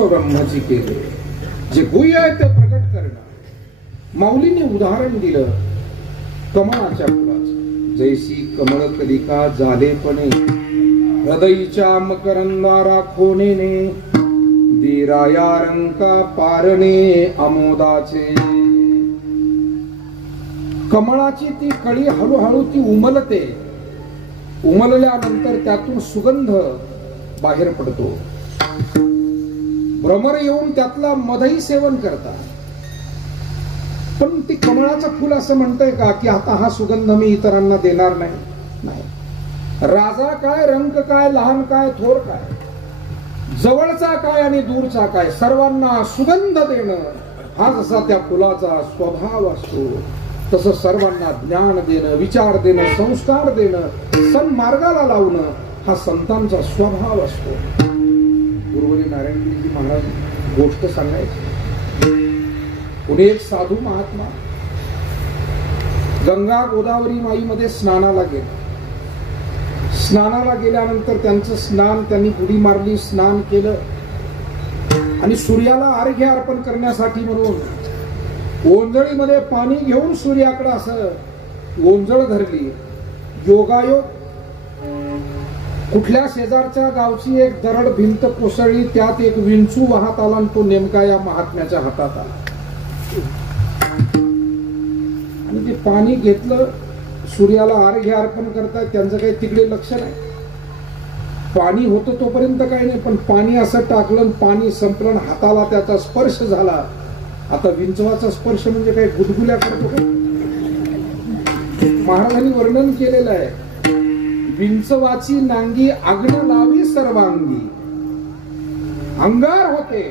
ब्रह्माची केले, जे गुह्य आहे ते प्रकट करणं. माऊलीने उदाहरण दिलं कमळाच्या फुलाचं. जैसी कमळ कलिका झालेपणे हृदयीच्या मकरंदा राखोनेने दिराया रंका पारणे अमोदाचे. कमळाची ती कळी हळूहळू ती उमलते, उमलल्यानंतर त्यातून सुगंध बाहेर पडतो. भ्रमर येऊन त्यातला मधही सेवन करतात. पण ती कमळाचं फुल असं म्हणतंय का की आता हा सुगंध मी इतरांना देणार नाही. राजा काय, रंग काय, लहान काय, थोर काय, जवळचा काय आणि दूरचा काय, सर्वांना सुगंध देणं हा जसा त्या फुलाचा स्वभाव असतो, तसं सर्वांना ज्ञान देणं, विचार देणं, संस्कार देणं, सन्मार्गाला लावणं हा संतांचा स्वभाव असतो. गुरुवर्य नारायणगिरीजी महाराज गोष्ट सांगायचे. पुढे एक साधू महात्मा गंगा गोदावरी माईमध्ये स्नानाला गेला. स्नानाला गेल्यानंतर त्यांचं स्नान त्यांनी उडी मारली, स्नान केलं आणि सूर्याला अर्घ्य अर्पण करण्यासाठी म्हणून ओंजळीमध्ये पाणी घेऊन सूर्याकडे असं ओंजळ धरली. योगायोग कुठल्या शेजारच्या गावची एक दरड भिंत कोसळली, त्यात एक विंचू वाहत आला आणि तो नेमका या महात्म्याच्या हातात आला आणि ते पाणी घेतलं. सूर्याला अर्घ्य अर्पण करतायत, त्यांचं काही तिकडे लक्ष नाही. पाणी होतं तोपर्यंत काही नाही, पण पाणी असं टाकलं, पाणी संपलं, हाताला त्याचा स्पर्श झाला. आता विंचवाचा स्पर्श म्हणजे काही गुदगुल्या करतो का? महाराजांनी वर्णन केलेलं आहे, विंचवाची नांगी आग्न लावी सर्वांगी. अंगार होते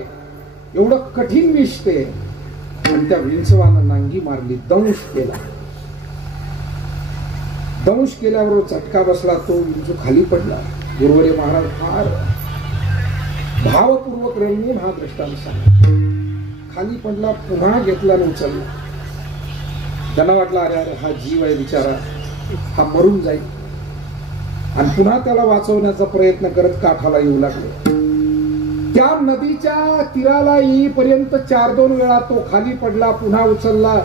एवढं कठीण विष ते, आणि त्या विंचवानं नांगी मारली, दंश केला. दंश केल्यावर चटका बसला, तो विंचू खाली पडला. गुरुवर्य महाराज फार भावपूर्वक रंगून हा दृष्टांत सांगितला. खाली पडला, पुन्हा घेतला आणि उचलला. त्यांना वाटलं अरे अरे हा जीव आहे बिचारा, हा मरून जाईल, आणि पुन्हा त्याला वाचवण्याचा प्रयत्न करत काठाला येऊ लागले. त्या नदीच्या तीराला येईपर्यंत 4-2 वेळा तो खाली पडला, पुन्हा उचलला,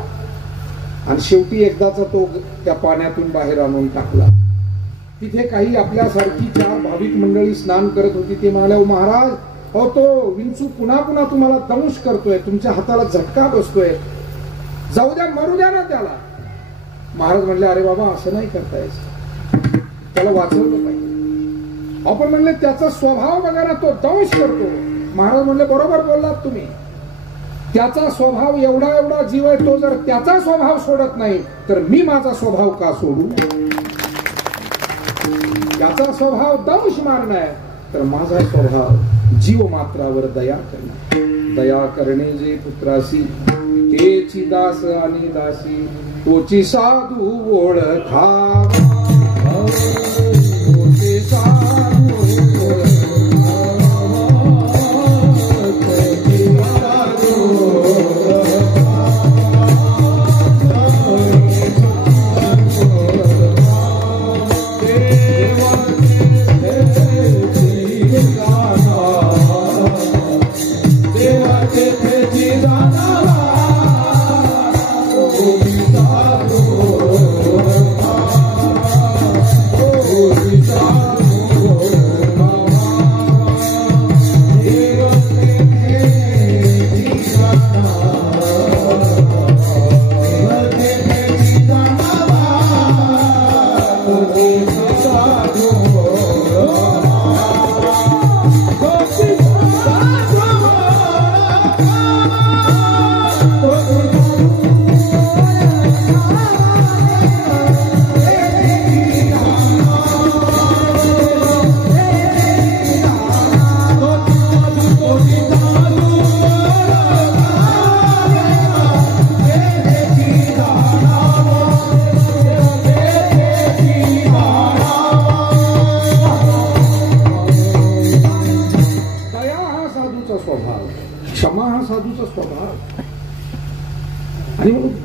आणि शेवटी एकदाचा तो त्या पाण्यातून बाहेर आणून टाकला. तिथे काही आपल्यासारखी 4 भाविक मंडळी स्नान करत होती. ते म्हणाले, महाराज हो तो विंचू पुन्हा पुन्हा तुम्हाला दंश करतोय, तुमच्या हाताला झटका बसतोय, जाऊ द्या, मरू द्या ना त्याला. महाराज म्हणले, अरे बाबा असं नाही करता यायचं, त्याला वाचवलं पाहिजे. आपण म्हणले त्याचा स्वभाव बघा ना, तो दंश करतो. महाराज म्हणले, बरोबर बोललात तुम्ही, त्याचा स्वभाव एवढा जीव आहे, तो जर त्याचा स्वभाव सोडत नाही तर मी माझा स्वभाव का सोडू? त्याचा स्वभाव दंश मारणं आहे, तर माझा स्वभाव जीव मात्रावर दया करणे. दया करणे जे पुत्रासी, तेची दास आणि दासी, तोची साधू ओळखावा, तोची साधू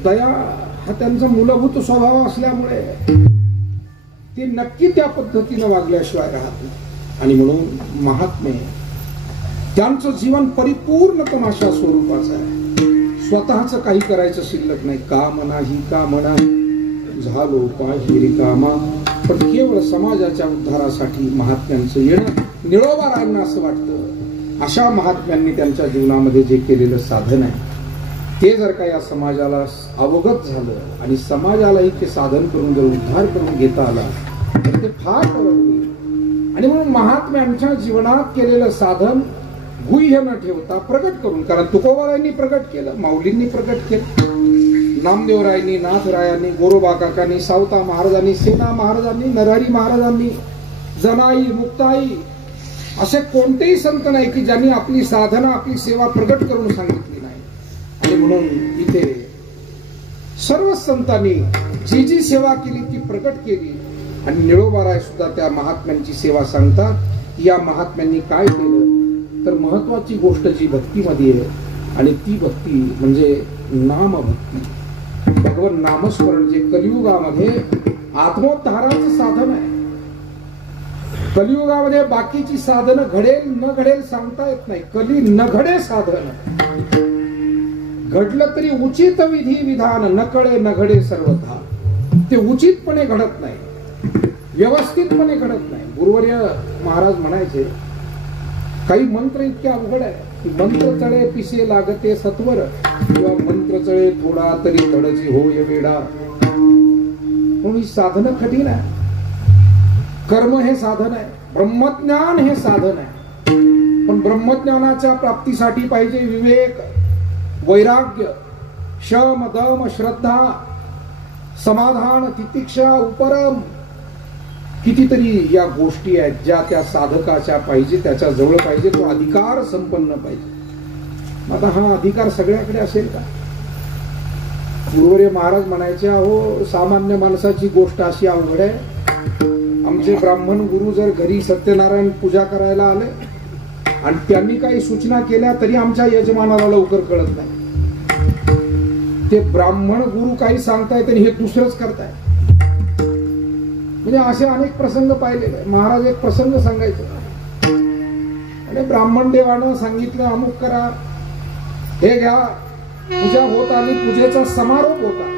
दया हा त्यांचा मूलभूत स्वभाव असल्यामुळे ते नक्की त्या पद्धतीने वागल्याशिवाय राहत नाही. आणि म्हणून महात्मे त्यांचं जीवन परिपूर्ण तमाशा स्वरूपाचं आहे. स्वतःच काही करायचं शिल्लक नाही. काम नाही काम नाही झालो पाही रिकामा, पण केवळ समाजाच्या उद्धारासाठी महात्म्यांचं येणं निळोबारायांना असं वाटतं. अशा महात्म्यांनी त्यांच्या जीवनामध्ये जे केलेलं साधन आहे ते जर का या समाजाला अवगत झालं आणि समाजालाही ते साधन करून जर उद्धार करून घेता आला तर ते फार परवडलं. आणि म्हणून महात्म्यांच्या जीवनात केलेलं साधन गुह्य न ठेवता प्रगट करून, कारण तुकोबारायांनी प्रगट केलं, माऊलींनी प्रगट केलं, नामदेवरायांनी, नाथरायांनी, गोरोबा काकांनी, सावता महाराजांनी, सेना महाराजांनी, नरहरी महाराजांनी, जनाई, मुक्ताई असे कोणतेही संत नाही की ज्यांनी आपली साधना आपली सेवा प्रगट करून सांगितली नाही. आणि म्हणून इथे सर्व संतांनी जी जी सेवा केली ती प्रकट केली. आणि निळोबाराय सुद्धा त्या महात्म्यांची सेवा सांगतात. या महात्म्यांनी काय केलं तर महत्वाची गोष्ट जी भक्तीमध्ये आहे आणि ती भक्ती म्हणजे नामभक्ती, भगवन नामस्मरण, जे कलियुगामध्ये आत्मोद्धाराचं साधन आहे. कलियुगामध्ये बाकीची साधनं घडेल न घडेल सांगता येत नाही. कली न घडे साधन, घडलं तरी उचित विधी विधान, न कळे न घडे सर्वथा. ते उचितपणे घडत नाही, व्यवस्थितपणे घडत नाही. गुरुवर्य महाराज म्हणायचे काही मंत्र इतके अवघड आहे की मंत्र चळे पिसे लागते सत्वर, किंवा मंत्र चळे थोडा तरी तडची होय वेडा. म्हणून ही साधनं कठीण आहे. कर्म हे साधन आहे, ब्रह्मज्ञान हे साधन आहे. पण ब्रह्मज्ञानाच्या प्राप्तीसाठी पाहिजे विवेक, वैराग्य, शम दम श्रद्धा, समाधान, तितिक्षा, उपरम. कितीतरी या गोष्टी आहेत ज्या त्या साधकाच्या पाहिजे, त्याच्या जवळ पाहिजे. तो अधिकार संपन्न पाहिजे. आता हा अधिकार सगळ्याकडे असेल का? गुरुवर्य महाराज म्हणायचे अहो सामान्य माणसाची गोष्ट अशी अवघड आहे. आमचे ब्राह्मण गुरु जर घरी सत्यनारायण पूजा करायला आले आणि त्यांनी काही सूचना केल्या तरी आमच्या यजमानाला लवकर कळत नाही. ते ब्राह्मण गुरु काही सांगतायत आणि हे दुसरंच करताय. म्हणजे असे अनेक प्रसंग पाहिलेले. महाराज एक प्रसंग सांगायचे, आणि ब्राह्मण देवानं सांगितलं अमुक करा, हे घ्या. पूजा होत आली, पूजेचा समारोप होता.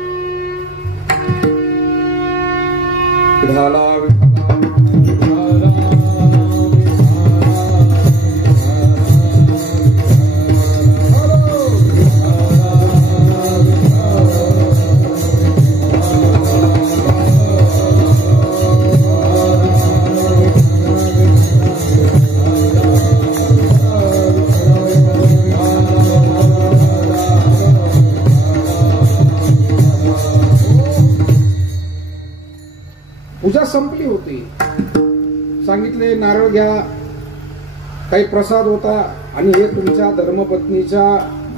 पूजा संपली होती. सांगितले नारळ घ्या, काही प्रसाद होता, आणि हे तुमच्या धर्मपत्नीच्या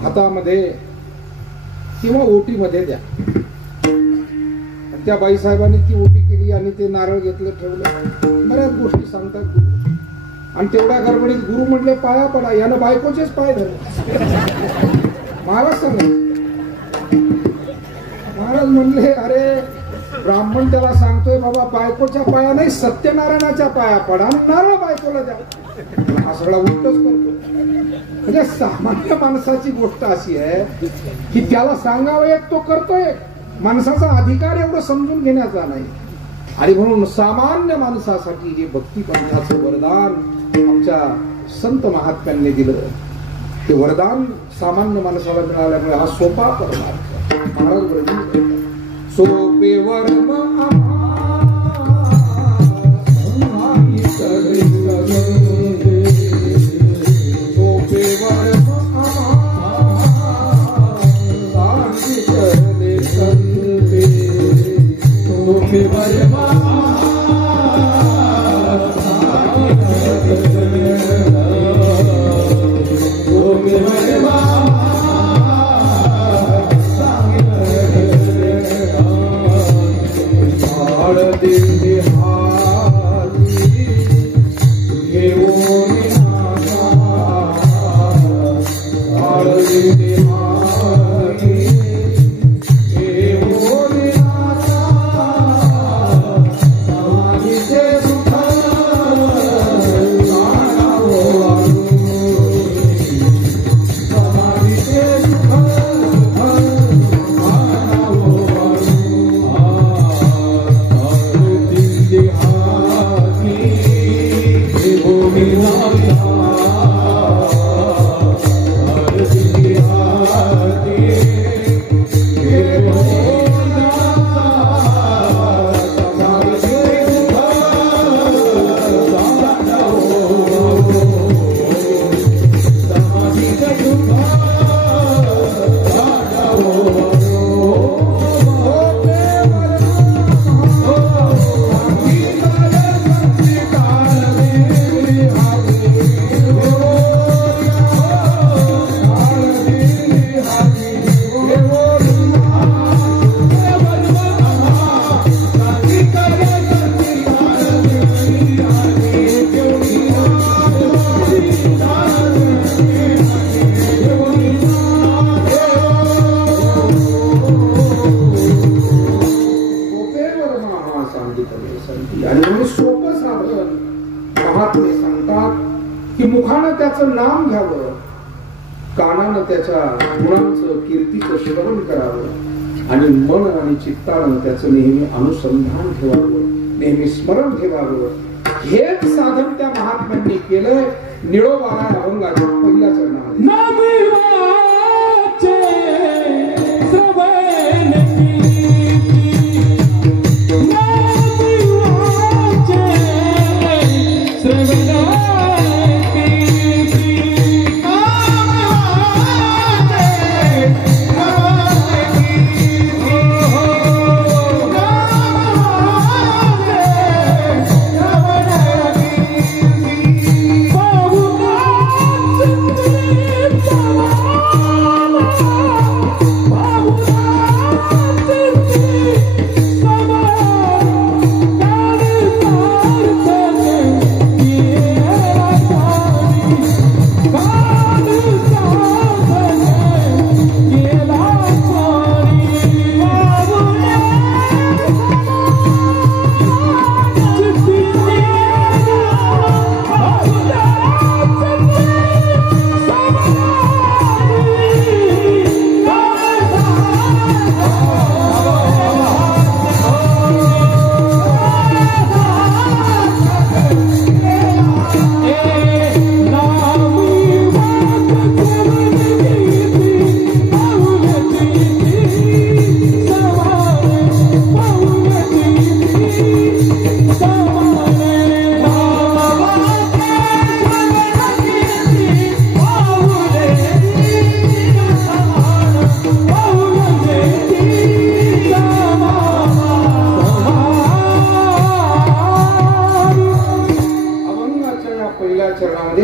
हातामध्ये किंवा ओटीमध्ये द्या. त्या बाईसाहेबांनी ती ओटी केली आणि ते नारळ घेतलं, ठेवलं. बऱ्याच गोष्टी सांगतात गुरु. आणि तेवढ्या गडबडीत गुरु म्हटले पाया पडा. यानं बायकोचेच पाय धरले. महाराज सांगा, महाराज म्हणले अरे ब्राह्मण त्याला सांगतोय बाबा बायकोच्या पाया नाही सत्यनारायणाच्या पाया पडा आणि नारळ बायकोला द्या. हा सगळा उलटच करतो. म्हणजे सामान्य माणसाची गोष्ट अशी आहे की त्याला सांगावं एक, तो करतोय. माणसाचा अधिकार एवढं समजून घेण्याचा नाही. आणि म्हणून सामान्य माणसासाठी हे भक्तिपंथाचं वरदान आमच्या संत महात्म्यांनी दिलं. ते वरदान सामान्य माणसाला मिळाल्यामुळे हा सोपा परमार्थ. महाराज वर्णन सोपे वर्म सोपे वर्म सोपे वर्म महात्मे सांगतात की मुखानं त्याचं नाम घ्यावं, कानानं त्याच्या गुणांचं कीर्तीचं श्रवण करावं आणि मन आणि चित्तानं त्याचं नेहमी अनुसंधान ठेवावं, नेहमी स्मरण ठेवावं. हेच साधन त्या महात्म्यांनी केलंय. निळोबाला अभंगाच्या पहिल्या चरणामध्ये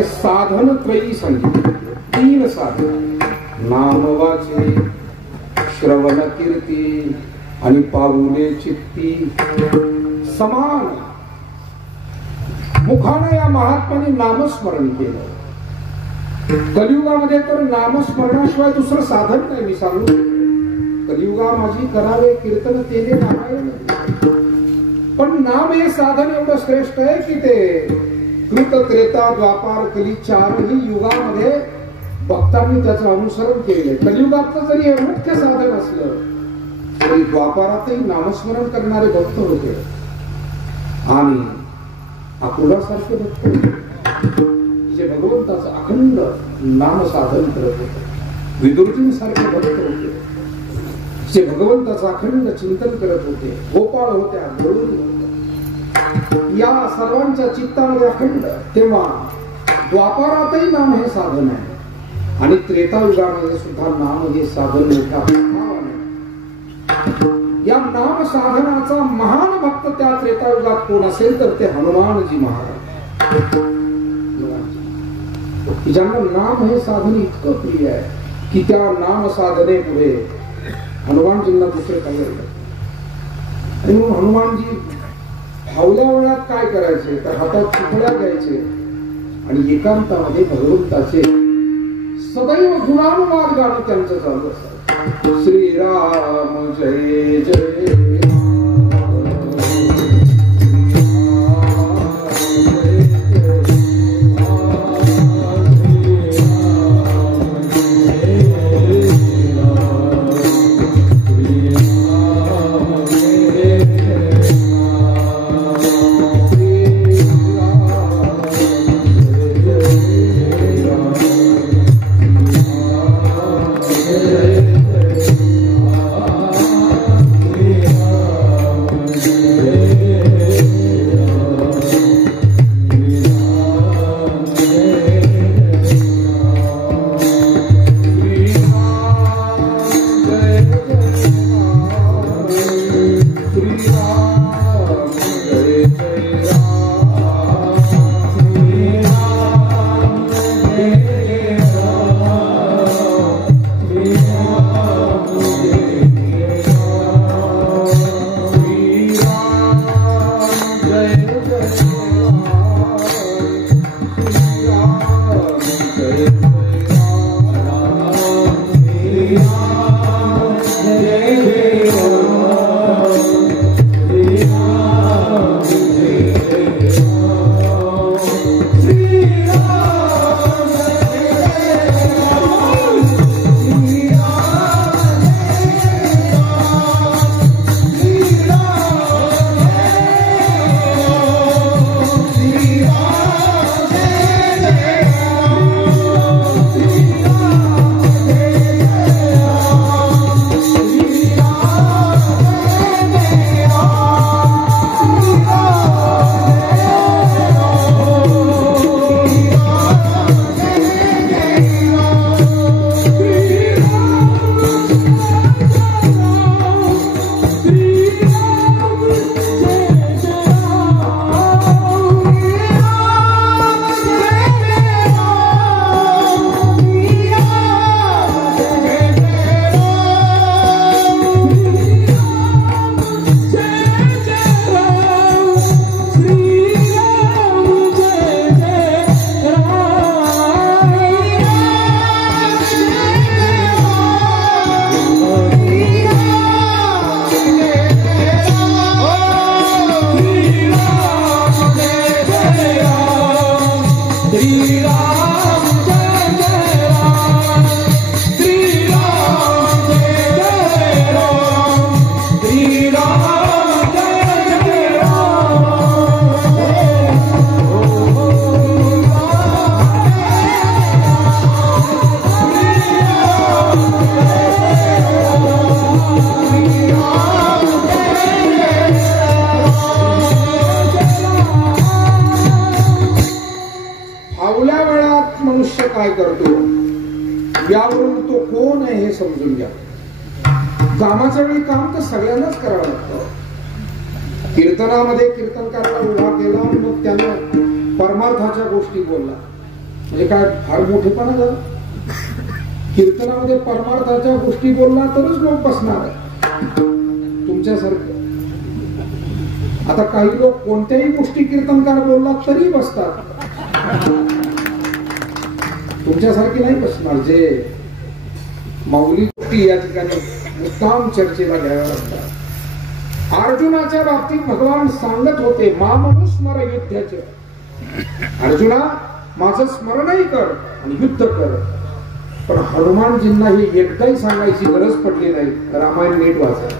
साधन त्रयी सांगितले. 3 साधन: नाम वाचे, श्रवण कीर्ती आणि पाऊले चित्ती. समान मुखाने या महात्म्याने नामस्मरण केलं. कलियुगामध्ये तर नामस्मरणाशिवाय दुसरं साधन नाही. मी सांगू, कलियुगा माझी करावे कीर्तन तेने नारायण. पण नाम हे साधन एवढं श्रेष्ठ आहे की ते कृत, त्रेता, द्वापार, कली 4ही युगामध्ये भक्तांनी त्याचं अनुसरण केले. कलियुगातलं जरी हे मुख्य साधन असलं तरी द्वापारातही नामस्मरण करणारे भक्त होते आणि अक्रूरासारखे भक्त होते जे भगवंताचं अखंड नाम साधन करत होते. विदुरजींसारखे भक्त होते जे भगवंताचं अखंड चिंतन करत होते. गोपाळ होत्या, गरुड होत्या. या सर्वांच्या चित्तामध्ये अखंड. तेव्हा द्वापारातही नाम हे साधन आहे आणि त्रेतायुगामध्ये सुद्धा नाम हे साधन मोठ्या प्रभावाने. या नाम साधनाचा महान भक्त त्या त्रेतायुगात कोण असेल तर ते हनुमानजी महाराज. ज्यांना नाम हे साधन इतकं प्रिय आहे की त्या नाम साधने पुढे हनुमानजींना दुसरे काही नाही. आणि म्हणून हनुमानजी फावल्या वेळात काय करायचे तर हातात चिपळ्या घ्यायचे आणि एकांतामध्ये भगवंताचे सदैव गुणानुवाद गाणं त्यांचं चालू असतं. श्रीराम जय जय काय करतो, यावरून तो कोण आहे हे समजून घ्या. कामाच्या वेळी काम तर सगळ्यांनाच करावं लागतं. कीर्तनामध्ये कीर्तनकाराला उभा केला, मग त्यानं परमार्थाच्या गोष्टी बोलला म्हणजे काय फार मोठेपणा झालं. कीर्तनामध्ये परमार्थाच्या गोष्टी बोलला तरच लोक बसणार आहे तुमच्यासारखं. आता काही लोक कोणत्याही गोष्टी कीर्तनकार बोलला तरी बसतात, तुमच्यासारखी नाही बसणार. जे माऊली गोष्टी या ठिकाणी मुद्दाम चर्चेला घ्याव्या लागतात. अर्जुनाच्या बाबतीत भगवान सांगत होते, मामनुस्मर युद्धाचे. अर्जुना, माझं स्मरणही कर आणि युद्ध कर. पण हनुमानजींना हे एकदाही सांगायची गरज पडली नाही. रामायण नीट वाचा.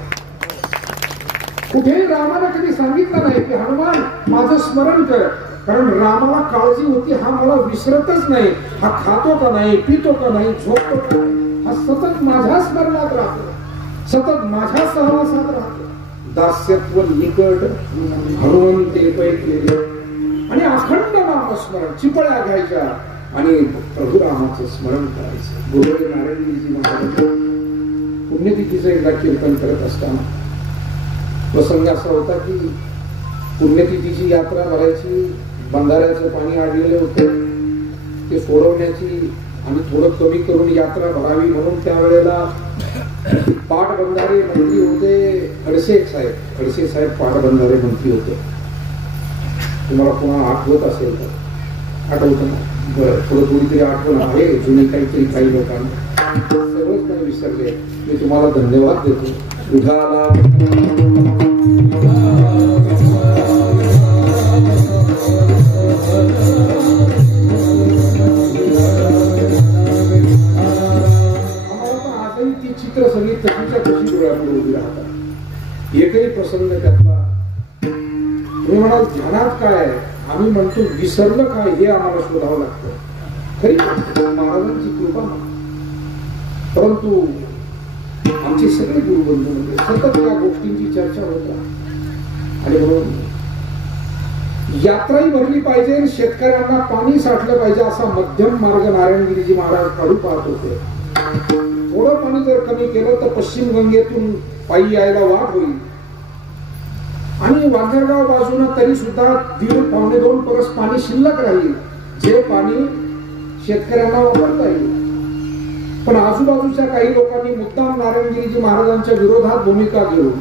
कुठेही रामाला कधी सांगितलं नाही की हनुमान माझं स्मरण कर, कारण रामाला काळजी होती हा मला विसरतच नाही, हा खातो का नाही, पितो का नाही, झोपतो का नाही, हा सतत माझ्या स्मरणात राहतो, सतत माझ्या सहवासात राहतो. दास्यत्व निकट हनुमंते पैकलेले आणि अखंड नामस्मरण, चिपळ्या घ्यायच्या आणि प्रभू रामाचं स्मरण करायचं. गुरुदेव नारायणजी महाराज पुण्यतिथीचं एकदा कीर्तन करत असताना प्रसंग असा होता की पुण्यतिथीची यात्रा भरायची, बंधाऱ्याचं पाणी अडलेलं होतं, ते सोडवण्याची आणि थोडं कमी करून यात्रा भरावी म्हणून त्यावेळेला पाटबंधारे मंत्री होते खडसे साहेब पाटबंधारे मंत्री होते. तुम्हाला पुन्हा आठवत असेल तर आठवत ना? बरं, थोडं थोडी आठवण आहे जुनी काही लोकांना, सगळंच नाही विसरले. मी तुम्हाला धन्यवाद देतो. उद्याला चित्र सगळी तशीच्या तशी डोळ्यापुढे उभी राहतात. एकही प्रसंग त्यातला तुम्ही म्हणाल ध्यानात काय, आम्ही म्हणतो विसरलं काय हे आम्हाला शोधावं लागतं. खरी महाराजांची कृपा, परंतु आमचे सगळे गुरुबंधू म्हणजे सतत या गोष्टींची चर्चा होत राहते. आणि म्हणून यात्राही भरली पाहिजे, शेतकऱ्यांना पाणी साठलं पाहिजे असा मध्यम मार्ग नारायणगिरीजी महाराज काढू पाहत होते. थोडं पाणी जर कमी केलं तर पश्चिम गंगेतून पायी यायला वाट होईल आणि वांजरगाव बाजूला तरी सुद्धा 1.5-2 परस पाणी शिल्लक राहील, जे पाणी शेतकऱ्यांना वापरता येईल. पण आजूबाजूच्या काही लोकांनी मुद्दाम नारायणगिरीजी महाराजांच्या विरोधात भूमिका घेऊन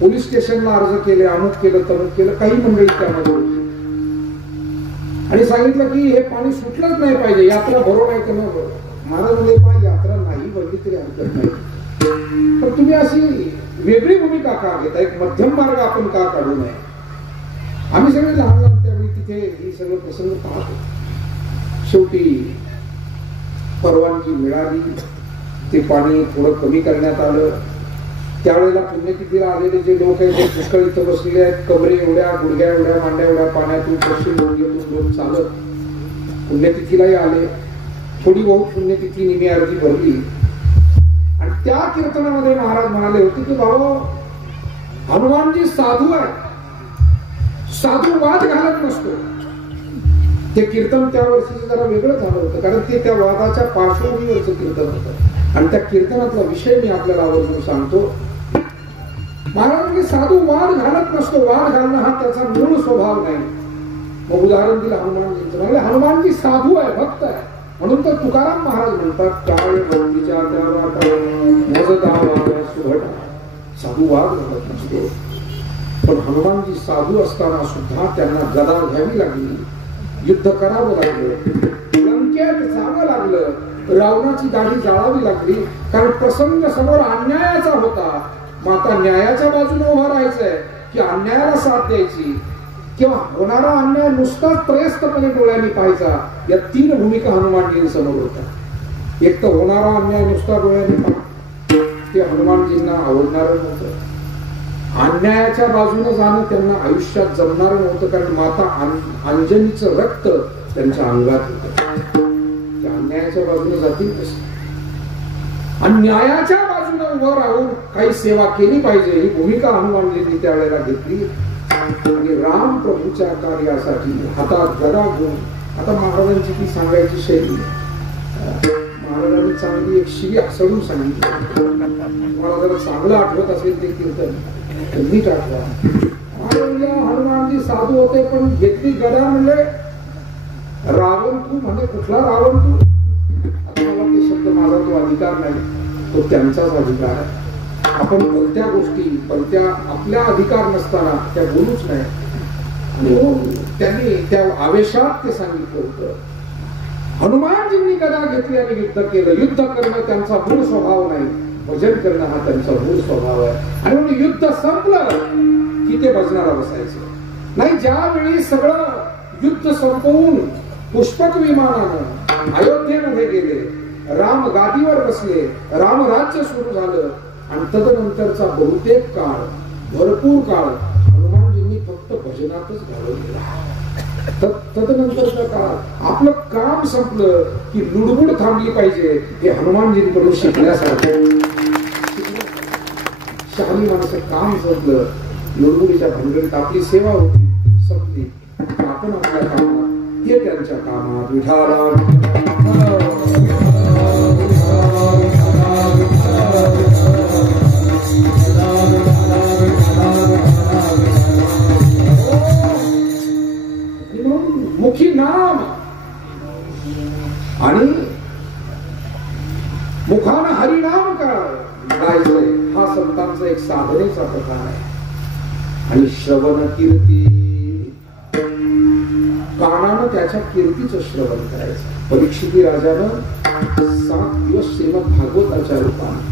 पोलीस स्टेशनला अर्ज केले, अमुक केलं तमुक केलं, काही मंडळी त्यामध्ये होती आणि सांगितलं की हे पाणी सुटलंच नाही पाहिजे, यात्रा भरो नाही तर न भरो. महाराज म्हणजे पाहिजे यात्रा नाही भरली तरी हरकत नाही, पण तुम्ही अशी वेगळी भूमिका का घेता, एक मध्यम मार्ग आपण का काढू नये. आम्ही सगळे लहान लहान त्यावेळी तिथे ही सगळं प्रसंग पाहतो. शेवटी परवानगी मिळाली, ते पाणी थोडं कमी करण्यात आलं. त्यावेळेला पुण्यतिथीला आलेले जे लोक आहेत ते पुष्कळ इथं बसलेले आहेत. कमरे एवढ्या, गुडघ्या एवढ्या, मांड्या एवढ्या पाण्यातून पश्चिम गंगेतून लोक चालत पुण्यतिथीलाही आले. थोडी बहुत पुण्यतिथी निमी अर्धी भरली आणि त्या कीर्तनामध्ये महाराज म्हणाले होते की बाबा हनुमानजी साधू आहे, साधू वाद घालत नसतो. ते कीर्तन त्या वर्षी जरा वेगळं झालं होतं, कारण ते त्या वादाच्या पार्श्वभूमीवरचं कीर्तन होतं आणि त्या कीर्तनातला विषय मी आपल्याला आवर्जून सांगतो. महाराज म्हणजे साधू वाद घालत नसतो, वाद घालणं हा त्याचा मूळ स्वभाव नाही. मग उदाहरण दिलं हनुमानजींचं, म्हणजे हनुमानजी साधू आहे, भक्त आहे, म्हणून तर तुकाराम महाराज म्हणतात काळ भक्तीच्या साधू वाद घालत नसतो. पण हनुमानजी साधू असताना सुद्धा त्यांना गदा घ्यावी लागली, युद्ध करावं लागलं, लंकेत जावं लागलं, रावणाची दाढी जाळावी लागली, कारण प्रसंग समोर अन्यायाचा होता. मग आता न्यायाच्या बाजूने उभं राहायचंय की अन्यायाला साथ द्यायची किंवा होणारा अन्याय नुसताच त्रयस्थपणे डोळ्यांनी पाहायचा, या 3 भूमिका हनुमानजींसमोर होत्या. एक तर होणारा अन्याय नुसता डोळ्यांनी पहा, ते हनुमानजींना आवडणार नव्हतं. अन्यायाच्या बाजूने जाणं त्यांना आयुष्यात जमणार नव्हतं, कारण माता अंजनीचं रक्त त्यांच्या अंगात होतं. त्या अन्यायाच्या बाजूने जातील कसं, आणि न्यायाच्या बाजूने उभं राहून काही सेवा केली पाहिजे ही भूमिका हनुमानजींनी त्यावेळेला घेतली. आणि राम प्रभूच्या कार्यासाठी हातात गदा घेऊन, आता महाराजांची ती सांगायची शैली, महाराजांनी चांगली एक शिवी हसवून सांगितली. मला जर चांगलं आठवत असेल ते कीर्तन नीट आठवा. हनुमानजी साधू होते पण घेतली गदा म्हणले रावण तू म्हणजे कुठला रावण तू. आता मला ते शब्द माझा तो अधिकार नाही, तो त्यांचाच अधिकार आहे. आपण कोणत्या गोष्टी कोणत्या आपल्या अधिकार नसताना त्या बोलूच नाही. त्यांनी त्या आवेशात ते सांगितलं होतं. हनुमानजींनी गदा घेतली आणि युद्ध केलं. युद्ध करणं त्यांचा मूळ स्वभाव नाही, भजन करणं हा त्यांचा मूळ स्वभाव आहे. आणि म्हणून युद्ध संपलं की ते भजनाला बसायचं नाही. ज्यावेळी सगळं युद्ध संपवून पुष्पक विमानानं अयोध्येमध्ये गेले, राम गादीवर बसले, रामराज्य सुरू झालं आणि तदनंतरचा बहुतेक काळ भरपूर काळ हनुमानजींनी फक्त भजनातच घालवलेला. तदनंतरचा काळ आपलं काम संपलं की लुडबुड थांबली पाहिजे हे हनुमानजींकडून शिकण्यासारखं. शहाणी माणसं काम संपलं, लुडबुडीच्या भानगडीत आपली सेवा होती संपली, आपण आपल्या कामात ते त्यांच्या कामात. विठाला मुखी नाम आणि मुखानं हरिनाम गायचंय हा संतांचा एक साधनेचा प्रकार आहे. आणि श्रवण कीर्ती कानानं त्याच्या कीर्तीचं श्रवण करायचं. परीक्षिती राजानं 7 दिवस श्रीमद भागवताच्या रूपाने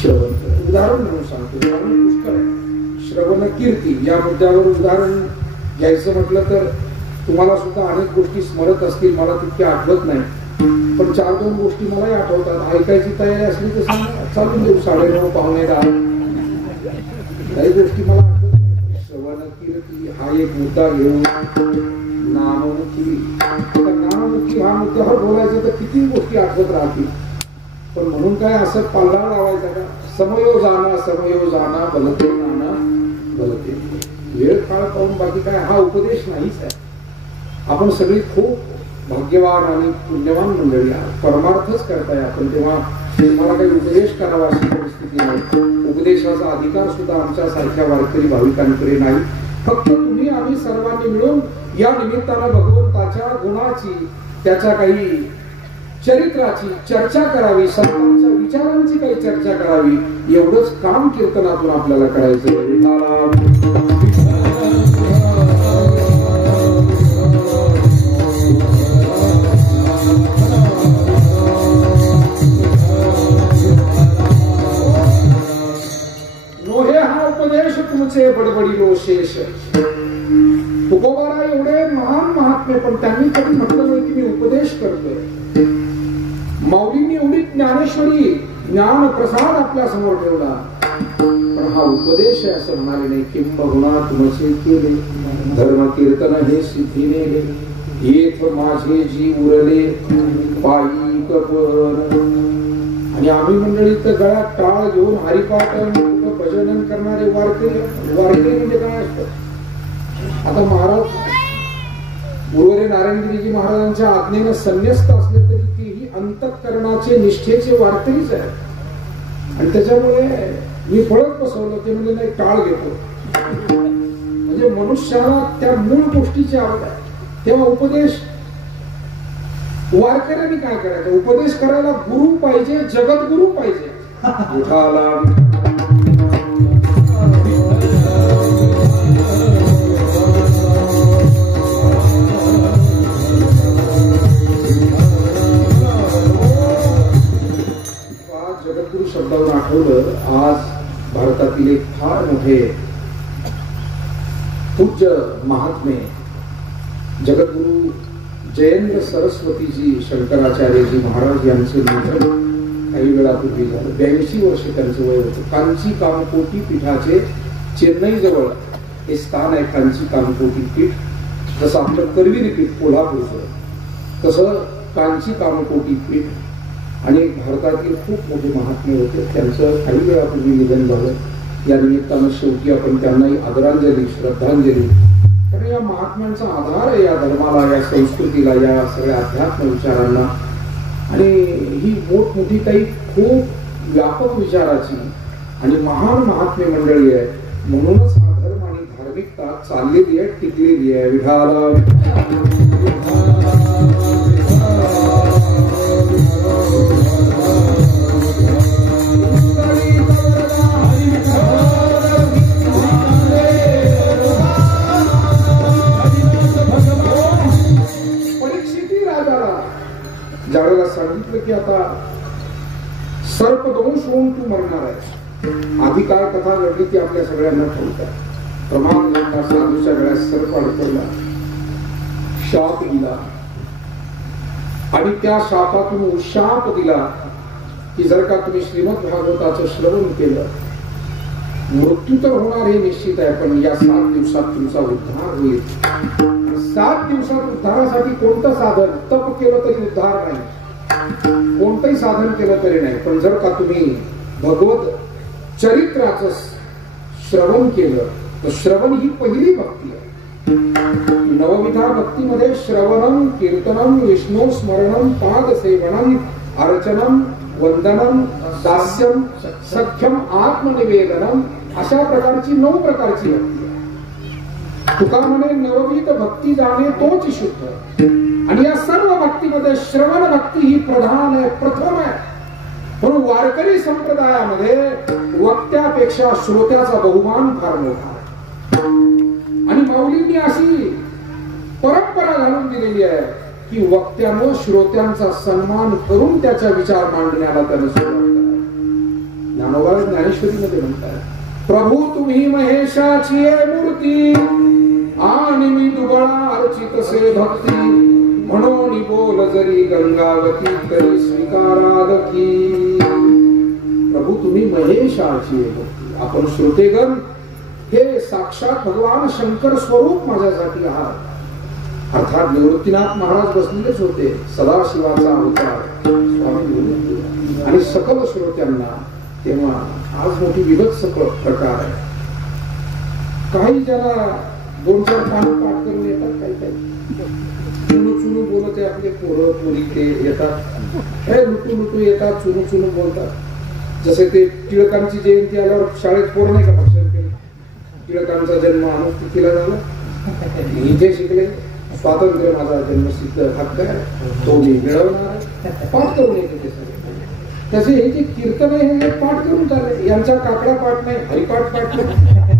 श्रवण केलं. उदाहरण म्हणून सांगतो, कारण पुष्कळ आहे. श्रवण कीर्ती या मुद्द्यावर उदाहरण घ्यायचं म्हटलं तर तुम्हाला सुद्धा अनेक गोष्टी स्मरत असतील, मला तितक्या आठवत नाही, पण 4-2 गोष्टी मलाही आठवतात. ऐकायची तयारी असली तर चालून देऊ. 9:30 पावणे 10 काही गोष्टी मला आठवत नाही. श्रवण कीर्ती हा एक मुद्दा घेऊन नाममुखी. आता नाममुखी हा मुद्द्यावर बोलायचं तर किती गोष्टी आठवत राहतील, पण म्हणून काय असं पालडा लावायचा का. समयोजाना बलते नाना बलते. वेळ काळ पाहून बाकी काय हा उपदेश नाहीच आहे. आपण सगळी खूप भाग्यवान आणि पुण्यवान मंडळी आहात, परमार्थच करताय आपण, तेव्हा मला काही उपदेश करावा अशी परिस्थिती नाही. उपदेशाचा अधिकार सुद्धा आमच्या सारख्या वारकरी भाविकांकडे नाही. फक्त तुम्ही आम्ही सर्वांनी मिळून या निमित्तानं भगवंताच्या गुणाची, त्याच्या काही चरित्राची चर्चा करावी, संतांच्या विचारांची काही चर्चा करावी, एवढंच काम कीर्तनातून आपल्याला करायचं. तुमचे बडबडी शेष. तुकोबारा एवढे महान महात्मे, पण त्यांनी कधी म्हटलं नाही की मी उपदेश करतोय. माऊलींनी एवढी ज्ञानेश्वरी ज्ञान प्रसाद आपल्या समोर ठेवला, पण हा उपदेश आहे असं म्हणाले नाही. किंबहुना तुमचे केले धर्म कीर्तन हे सिद्धीने येथ माझे जी उरले पायी कपर. आणि आम्ही मंडळीत गळ्यात टाळ घेऊन हरिपाठ भजन करणारे वारकरी म्हणजे काय असतं. आता महाराज गुरुवरे नारायणगिरीजी महाराजांच्या आज्ञेनं संन्यस्त असले तरी तीही अंतःकरणाचे निष्ठेचे वारकरीच आहे. आणि त्याच्यामुळे मी फळत बसवलं ते म्हणजे नाही टाळ घेतो. म्हणजे मनुष्याला त्या मूळ गोष्टीची आवड आहे. तेव्हा उपदेश वारकऱ्यांनी काय करायचं. उपदेश करायला गुरु पाहिजे, जगद्गुरु पाहिजे. जगद्गुरु शब्दावरून आठवलं, आज भारतातील एक फार मोठे पूज्य महात्मे जगद्गुरु जयेंद्र सरस्वतीजी शंकराचार्यजी महाराज यांचे निधन काही वेळापूर्वी झालं. 82 वर्ष त्यांचं वय होतं. कांची कामकोटी पीठाचे चेन्नई जवळ हे स्थान आहे. कांची कामकोटी पीठ, जसं आपलं करविरी पीठ कोल्हापूरचं, तसं कांची कामकोटी पीठ. आणि भारतातील खूप मोठे महात्मे होते. त्यांचं काही वेळापूर्वी निधन झालं. या निमित्तानं शेवटी आपण त्यांनाही आदरांजली, श्रद्धांजली. कारण या महात्म्यांचा आधार आहे या धर्माला, या संस्कृतीला, या सगळ्या अध्यात्म विचारांना. आणि ही मोठमोठी काही खूप व्यापक विचाराची आणि महान महात्मे मंडळी आहे. म्हणूनच हा धर्म आणि धार्मिकता चाललेली आहे, टिकलेली आहे. विठाला ज्यावेळेला सांगितलं की आता सर्पदंश होऊन तू मरणार आहे. आधी काय कथा घडली ती आपल्या सगळ्यांना ठाऊक आहे. प्रमाण साधूच्या गळ्यात सर्प अडकवला, शाप दिला आणि त्या शापातून उशाप दिला की जर का तुम्ही श्रीमद भागवताचं श्रवण केलं, मृत्यू तर होणार हे निश्चित आहे, पण या 7 दिवसात तुमचा उद्धार होईल. 7 दिवसात उद्धारासाठी कोणतं साधन, तप केलं तरी उद्धार नाही, कोणतंही साधन केलं तरी नाही. पण जर का तुम्ही भगवत चरित्राचं श्रवण केलं तर श्रवण ही पहिली भक्ती आहे. नवविधा भक्तीमध्ये श्रवणम, कीर्तनम, विष्णू स्मरणम, पाद सेवनम, अर्चनम, वंदनम, दास्यम, सख्यम, आत्मनिवेदनम अशा प्रकारची 9 प्रकारची भक्ती आहे. तुका म्हणे नवविध भक्ती जाणे तोच शुद्ध. आणि या सर्व भक्तीमध्ये श्रवण भक्ती ही प्रधान आहे, प्रथम आहे. म्हणून वारकरी संप्रदायामध्ये वक्त्यापेक्षा श्रोत्याचा बहुमान फार मोठा आहे. आणि माऊलींनी अशी परंपरा घालून दिलेली आहे की वक्त्यानं श्रोत्यांचा सन्मान करून त्याचा विचार मांडण्याला त्यानं सुरुवात करावी. ज्ञानोबा ज्ञानेश्वरीमध्ये म्हणतात, प्रभू तुम्ही महेशाची मूर्ती आणि मी दुबळा अर्चितसे भक्ती, म्हणून बोल जरी गंगावती तरी स्वीकारादकी. प्रभू तुम्ही महेशाची भक्ती, आपण श्रोतेगण हे साक्षात भगवान शंकर स्वरूप माझ्यासाठी आहात. अर्थात निवृत्तीनाथ महाराज बसलेलेच होते, सदाशिवाचा अवतार स्वामी आणि सकल श्रोत्यांना. तेव्हा आज मोठी विभत्स प्रकार आहे. काही ज्याला 2-4 पानं पाठ करून येतात, काही चुनू चुनू बोलत आहे आपले पोरं पोरी ते येतात, हे लुटू लुटू येतात, चुनू चुनू बोलतात. जसे ते टिळकांची जयंती आल्यावर शाळेत पोरं नाही का भाषण केलं, टिळकांचा जन्म अनुष्ठितीला झाला, इथे शिकले, स्वातंत्र्य माझा जन्मसिद्ध हक्क आहे, तो मी मिळवणार, पाठ करून येते ते सगळे. तसे हे जे कीर्तन आहे हे पाठ करून चालले. यांचा काकडा पाठ नाही, हरिपाठ पाठ नाही.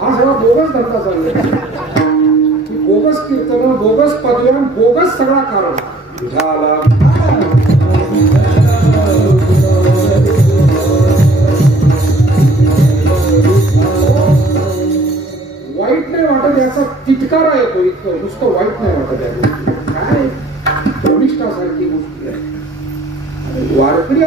हा सगळा बोगस धंदा चालला. बोगस कीर्तन, बोगस पदव्या, बोगस सगळा कारण झाला. वाईट नाही वाटत याचा तिटकारा येतो, इतकं नुसतं वाईट नाही वाटत याचं. काय प्रविष्टासारखी गोष्टी आहे. वारकरी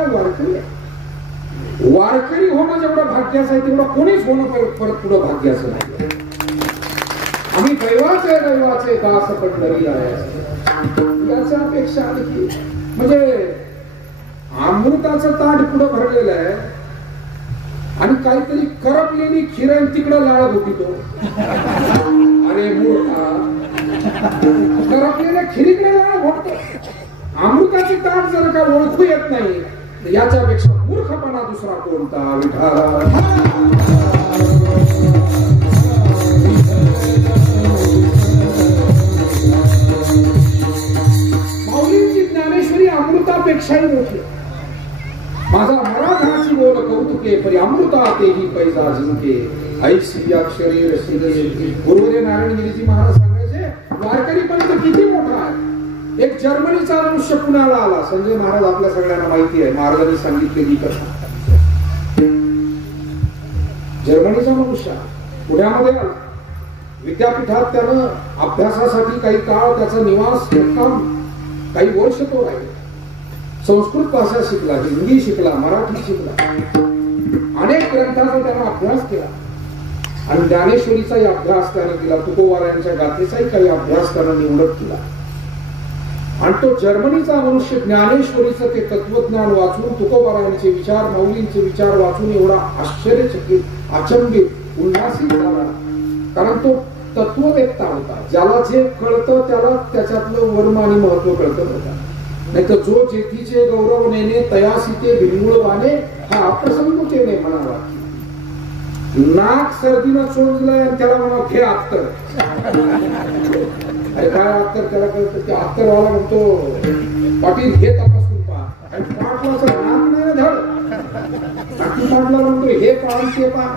वारकरी होणं जेवढं भाग्याचं आहे तेवढं कोणीच होणं परत पुढं भाग्याचं नाही. आम्ही दैवाचे दास पंढरीला आहे याच्या अपेक्षा आणखी म्हणजे अमृताचं ताट पुढं भरलेलं आहे आणि काहीतरी करपलेली खिरण तिकडं लाळ घुटितो. अरे मूर्खा, करपलेल्या खिरीकडे लाळ घोटतो. अमृताची ताट जर का ओळखू येत नाही याच्यापेक्षा मूर्खपणा दुसरा कोणता. माऊलींची ज्ञानेश्वरी अमृतापेक्षाही मोठी. माझा मराठाची बोल कौतुके परी अमृता तेही पैजा जिंके, ऐसी अक्षरी रसिके. गुरुदेव नारायणगिरीजी महाराज सांगायचे वारकरी पंथ किती मोठा आहे. एक जर्मनीचा मनुष्य पुण्याला आला. संजय महाराज आपल्या सगळ्यांना माहिती आहे, महाराजांनी सांगितलेली कथा. जर्मनीचा मनुष्य पुण्यामध्ये आला. विद्यापीठात त्यानं अभ्यासासाठी काही काळ त्याचा निवास मुक्काम काही वर्ष तो राहिला. संस्कृत भाषा शिकला, हिंदी शिकला, मराठी शिकला, अनेक ग्रंथांचा त्यानं अभ्यास केला आणि ज्ञानेश्वरीचाही अभ्यास त्याने केला. तुकोबारायांच्या गाथेचाही काही अभ्यास त्यानं निवडत केला. आणि तो जर्मनीचा मनुष्य ज्ञानेश्वरीचं ते तत्वज्ञान वाचून, तुकोबारायांचे विचार, माऊलींचे विचार वाचून एवढा आश्चर्यचकित, अचंबित, उल्हासित झाला. कारण तो तत्ववेत्ता होता. ज्याला जे कळतं त्याला त्याच्यातलं वर्म आणि महत्व कळतं होता. नाही तर जो जेथीचे गौरव नेणे तयासी ते बिनमुळवाने हा अप्रसंग केले म्हणावा. नाक सर्दीनं चोंजलंय आणि त्याला म्हणा घे अत्तर. अरे काय अत्तर त्याला कळतं ते अत्तरवाला म्हणतो पाटील हे तपासून पहा. आणि पाटलाचं नाक नाही धड नाकी पाटला म्हणतो हे पाहून ते पहा.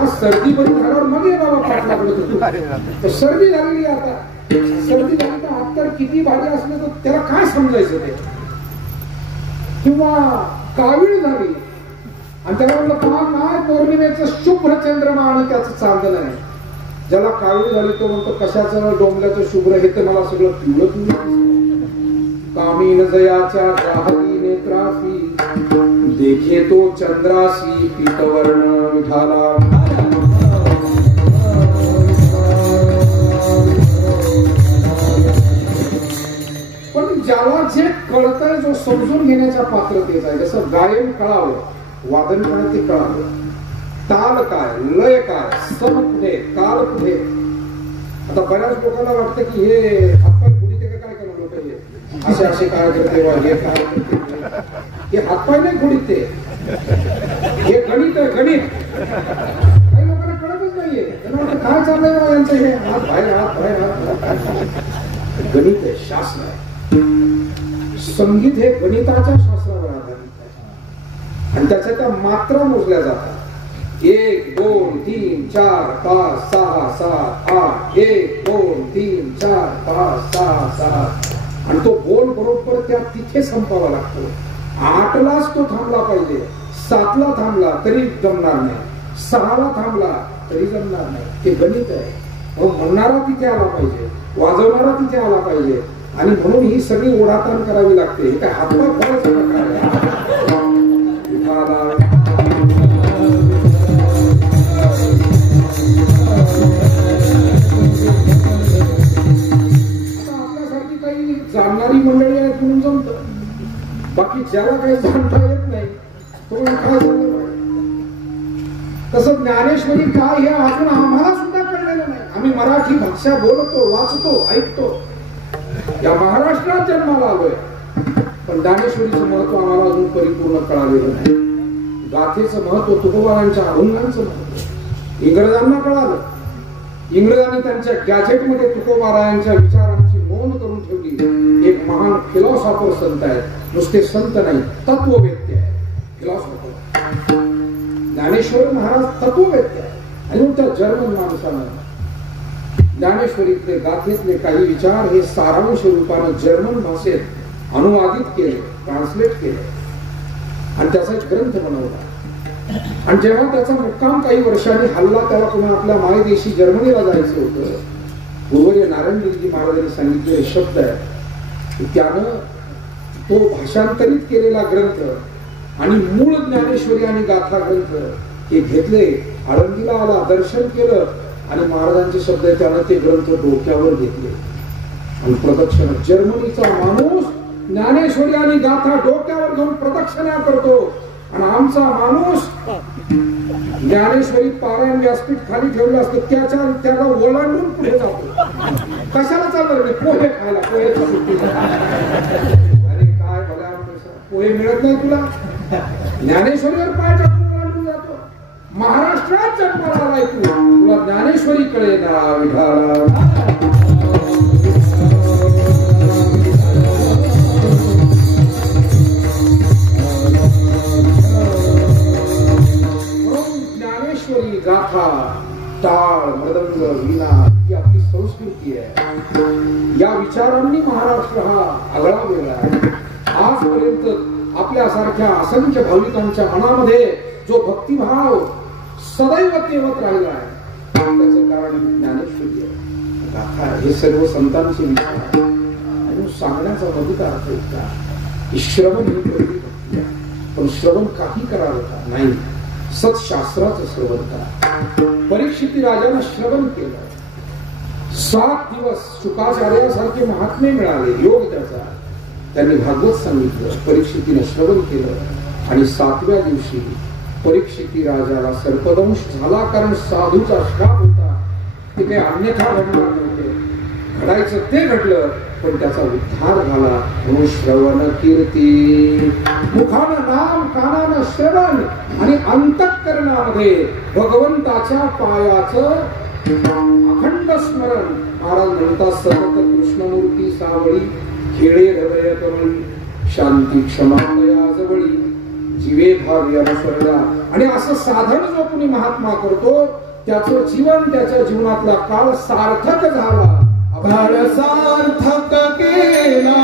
आज सर्दी बरी झाल्यावर मग ये बाबा पाटलाकडे. सर्दी झालेली आता सर्दी झाली तर अत्तर किती भारी असलं तर त्याला काय समजायचं ते. किंवा कावीळ झाली आणि त्याला म्हणलं पहा काय पौर्णिमेचं शुभ्र चंद्रमा आणि त्याचं चांदणं आहे. ज्याला कावीळ झाली तो म्हणतो कशाचं डोंबल्याचं शुभ्र हे तर मला सगळं पिवळं पिवळं. कामीन जयाच्या जाहरी नेत्रासी देखे तो चंद्रासी पीतवर्ण झाला. पण ज्याला जे कळतंय जो समजून घेण्याच्या पात्रतेचा आहे जसं गायन कळावं वादन पण ते कळावं. ताल काय लय काय सम कुठे काल कुठे. आता बऱ्याच लोकांना वाटतं की हे हातपाय घुडीते का काय करू लोक हे असे असे काय करते वा हे काय करते. हे हातपाय नाही घुडीते हे गणित आहे गणित. काही लोकांना कळतच नाहीये त्यांना वाटतं काय चाललंय बा यांचं हे हात बाहेर हात बाहेर हात. गणित आहे शास्त्र आहे. संगीत हे गणिताच्या शास्त्रावर आधारित आहे आणि त्याच्या त्या मात्रा मोजल्या जातात. 1 2 3 4 5 6 7 8 1 2 3 4 5 6 7 आणि तो बोल बरोबर त्या तिथे संपावा लागतो. 8लाच तो थांबला पाहिजे. 7ला थांबला तरी जमणार नाही. 6ला थांबला तरी जमणार नाही. ते गणित आहे. म्हणणारा तिथे आला पाहिजे वाजवणारा तिथे आला पाहिजे आणि म्हणून ही सगळी ओढाताण करावी लागते. हे काय हातपाय खोलायचा प्रकार आहे. आपल्यासारखी काही जाणणारी मंडळी आहेत म्हणून जमतं. बाकी ज्याला काही जाणता येत नाही तो काय सांगणार. तसं ज्ञानेश्वरी काय हे अजून आम्हाला सुद्धा कळलेलं नाही. आम्ही मराठी भाषा बोलतो वाचतो ऐकतो. या महाराष्ट्रात जन्माला आलोय पण ज्ञानेश्वरीचं महत्व आम्हाला अजून परिपूर्ण कळालेलं नाही. गाथेचं महत्व तुकोबारांच्या अभंगांचं महत्व इंग्रजांना कळालं. इंग्रजांनी त्यांच्या गॅजेटमध्ये तुकोबारायांच्या विचारांची नोंद करून ठेवली. एक महान फिलॉसॉफर संत आहे. नुसते संत नाही तत्ववेत्ते आहे. फिलॉसॉफर ज्ञानेश्वर महाराज तत्ववेत्ते आहे. आणि त्या जर्मन माणसानं ज्ञानेश्वरीतले गाथेतले काही विचार हे सारांश रूपानं जर्मन भाषेत अनुवादित केले ट्रान्सलेट केले आणि त्याचा एक ग्रंथ बनवला. आणि जेव्हा त्याचा मुक्काम काही वर्षांनी हल्ला त्याला पुन्हा आपल्या मायदेशी जर्मनीला जायचं होतं. पूर्वज नारायणजी महाराजांनी सांगितलेले शब्द आहे. त्यानं तो भाषांतरित केलेला ग्रंथ आणि मूळ ज्ञानेश्वरी आणि गाथा ग्रंथ हे घेतले. आळंदीला आला दर्शन केलं आणि महाराजांचे शब्द त्यानं ते ग्रंथ डोक्यावर घेतले आणि प्रदक्षिणा. जर्मनीचा माणूस ज्ञानेश्वरी आणि गाथा डोक्यावर घेऊन प्रदक्षिणा करतो आणि आमचा माणूस ज्ञानेश्वरी पारायण व्यासपीठ खाली ठेवलं असतं त्याला ओलांडून पुढे जातो. कशाला चालणार नाही पोहे खायला पोहेच्या सुट्टीला. अरे काय भला पोहे मिळत नाही तुला. ज्ञानेश्वरीवर पाय टाकून ओलांडून जातो. महाराष्ट्रात जन्माला आलाय तू तुला ज्ञानेश्वरी कळे ना विठाला. गाथा टाळ मृदंग वीणा ही आपली संस्कृती आहे. या विचारांनी महाराष्ट्र हा आगळा वेगळा आहे. आजपर्यंत आपल्यासारख्या असंख्य भाविकांच्या मनामध्ये जो भक्तिभाव सदैव तेवत राहिला आहे त्याचं कारण ज्ञानेश्वरी आहे. गाथा हे सर्व संतांचे विचार आणि सांगण्याचा अधिकार अर्थ इतका. श्रवण ही प्रगती भक्ती आहे. पण श्रवण काही करावं का नाही. सत्शास्त्राचं श्रवण करा. परीक्षिती राजानं श्रवण केलं. 7 दिवस शुकाचार्यासारखे महात्मे मिळाले. योग त्याचा त्यांनी भागवत सांगितलं. परीक्षितीनं श्रवण केलं आणि 7व्या दिवशी परीक्षिती राजाला सर्पदंश झाला. कारण साधूचा श्राप होता. ते काही अन्यथा घडणार नव्हते. घडायचं ते घडलं, पण त्याचा उद्धार झाला. म्हणून श्रवण कीर्ती, मुखानं नाम, कानानं श्रवण आणि अंतःकरणामध्ये भगवंताच्या पायाचं अखंड स्मरण. महाराज म्हणतात सतत कृष्णमूर्ती सावळी, खेळे हृदय कमळी, शांती क्षमा दया जवळी, जीवे भाव्य अनुसरला. आणि असं साधन जो कोणी महात्मा करतो त्याचं जीवन, त्याच्या जीवनातला काळ सार्थक झाला. काळ सार्थक केला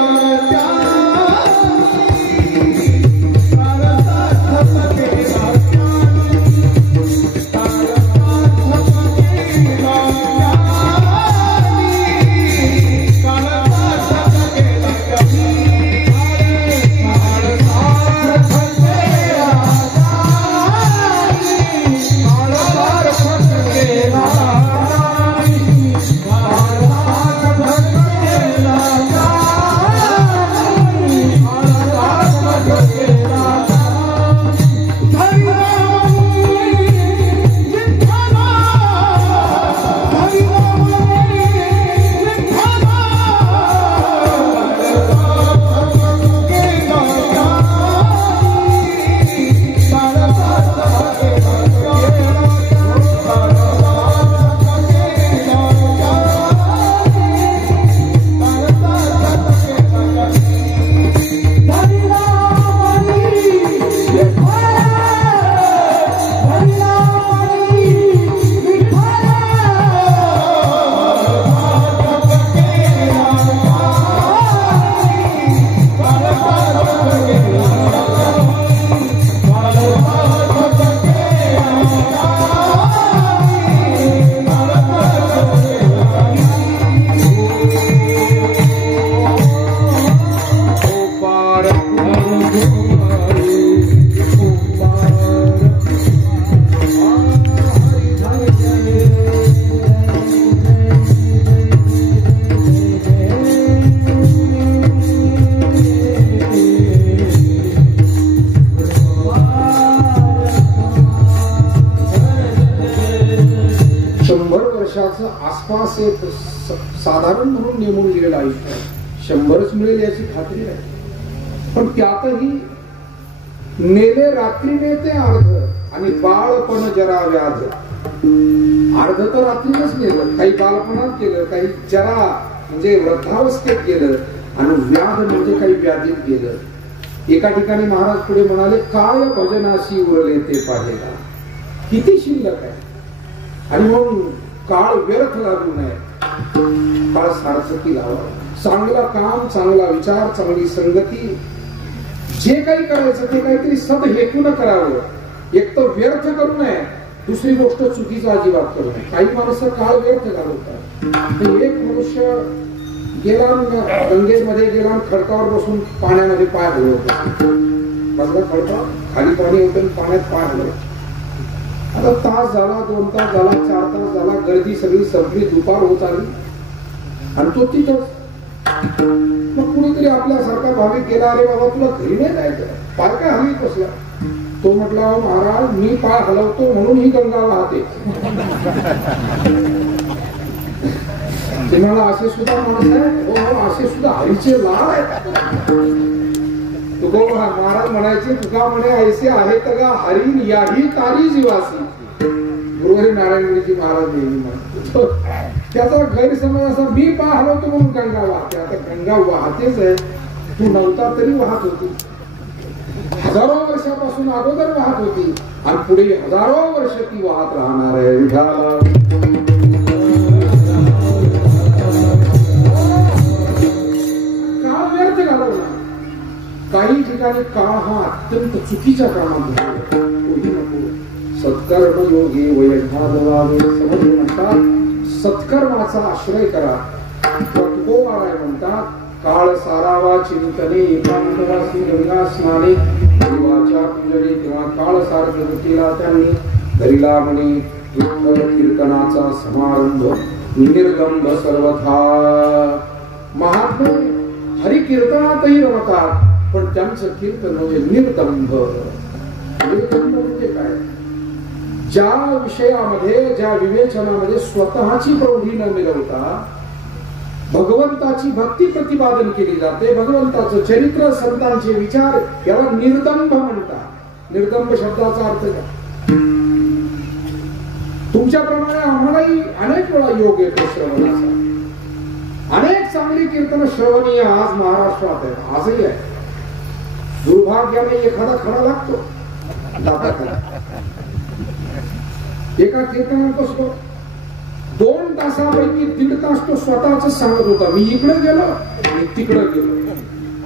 आसपास एक साधारण म्हणून नेमून दिलेलं आयुष्य 100च मिळेल याची खात्री नाही. पण त्यातही नेले रात्रीने ते अर्ध आणि बाळपण जरा व्याध. अर्ध तर रात्रीच नेलं, काही बालपणात केलं, काही जरा म्हणजे वृद्धावस्थेत गेलं आणि व्याध म्हणजे काही व्याधीत गेलं. एका ठिकाणी महाराज पुढे म्हणाले, काय भजनाशी उरले ते पाहिला, किती शिल्लक आहे. आणि म्हणून काळ व्यर्थ लागू नये, काळ सार्थकी लावा. चांगला काम, चांगला विचार, चांगली संगती, जे काही करायचं ते काहीतरी सद हेतून करावं. एक तर व्यर्थ करू नये, दुसरी गोष्ट चुकीचा अजिबात करू नये. काही माणसं काळ व्यर्थ घालवतात. एक मनुष्य गेला, गंगेमध्ये गेला, खडकावर बसून पाण्यामध्ये पाय हलवतो. बघा खडका खाली पाणी होतं, पाण्यात पाय हलवतो. आता तास झाला, 2 तास झाला, 4 तास झाला, गर्दी सगळी संपली, दुपार होत आली आणि तो तिथंच. मग कुणीतरी आपल्यासारखा भाविक गेला, अरे बाबा तुला घरी नाही जायचं, पाय काय हलवीत बसला. तो म्हटला, महाराज मी पाय हलवतो म्हणून ही गंगा वाहते. ते मला असे सुद्धा माणूस आहे, हो असे सुद्धा हरीचे लाड आहेत. तुकोबा महाराज म्हणायचे, तुका म्हणे ऐसे आहे तर का हरी याही तारी जीवासी. गुरुहरी नारायणजी महाराज नेहमी म्हणतो. त्याचा गैरसमज असा, मी पाय हलवतो म्हणून गंगा वाहते. आता गंगा वाहतेच आहे, तू नव्हता तरी वाहत होती. हजारो वर्षापासून अगोदर वाहत होती आणि पुढे हजारो वर्ष ती वाहत राहणार आहे. विठाला काळ व्यर्थ घालवला. काही ठिकाणी काळ हा अत्यंत चुकीच्या कामात तोही नको. सत्कर्म योगी वैघादवावे समज म्हणतात, सत्कर्माचा आश्रय करा. तुकोबाराय म्हणतात, काळ सारावा चिंतने एकांतवासी गंगा स्नाने. देवाच्या पूजने तेव्हा काळ सारखे केला त्यांनी. करिला म्हणे विठ्ठल कीर्तनाचा समारंभ, निर्गंभ सर्वथा. महात्मे हरिकीर्तनातही रमतात, पण त्यांचं कीर्तन म्हणजे निर्दंभ. निर्दंभ म्हणजे काय? ज्या विषयामध्ये, ज्या विवेचनामध्ये स्वतःची प्रौढी न मिळवता भगवंताची भक्ती प्रतिपादन केली जाते, भगवंताचं चरित्र, संतांचे विचार, याला निर्दंभ म्हणतात. निर्दंभ शब्दाचा अर्थ काय? तुमच्याप्रमाणे आम्हालाही अनेक वेळा योग येतो श्रवणाचा. अनेक चांगली कीर्तन श्रवणीय आज महाराष्ट्रात आहे, आजही आहे. दुर्भाग्याने एखादा खडा लागतो एका कीर्तनात बसतो, 2 तासापैकी 1.5 तास तो स्वतःच सांगत होता, मी इकडे गेलो आणि तिकडे गेलो.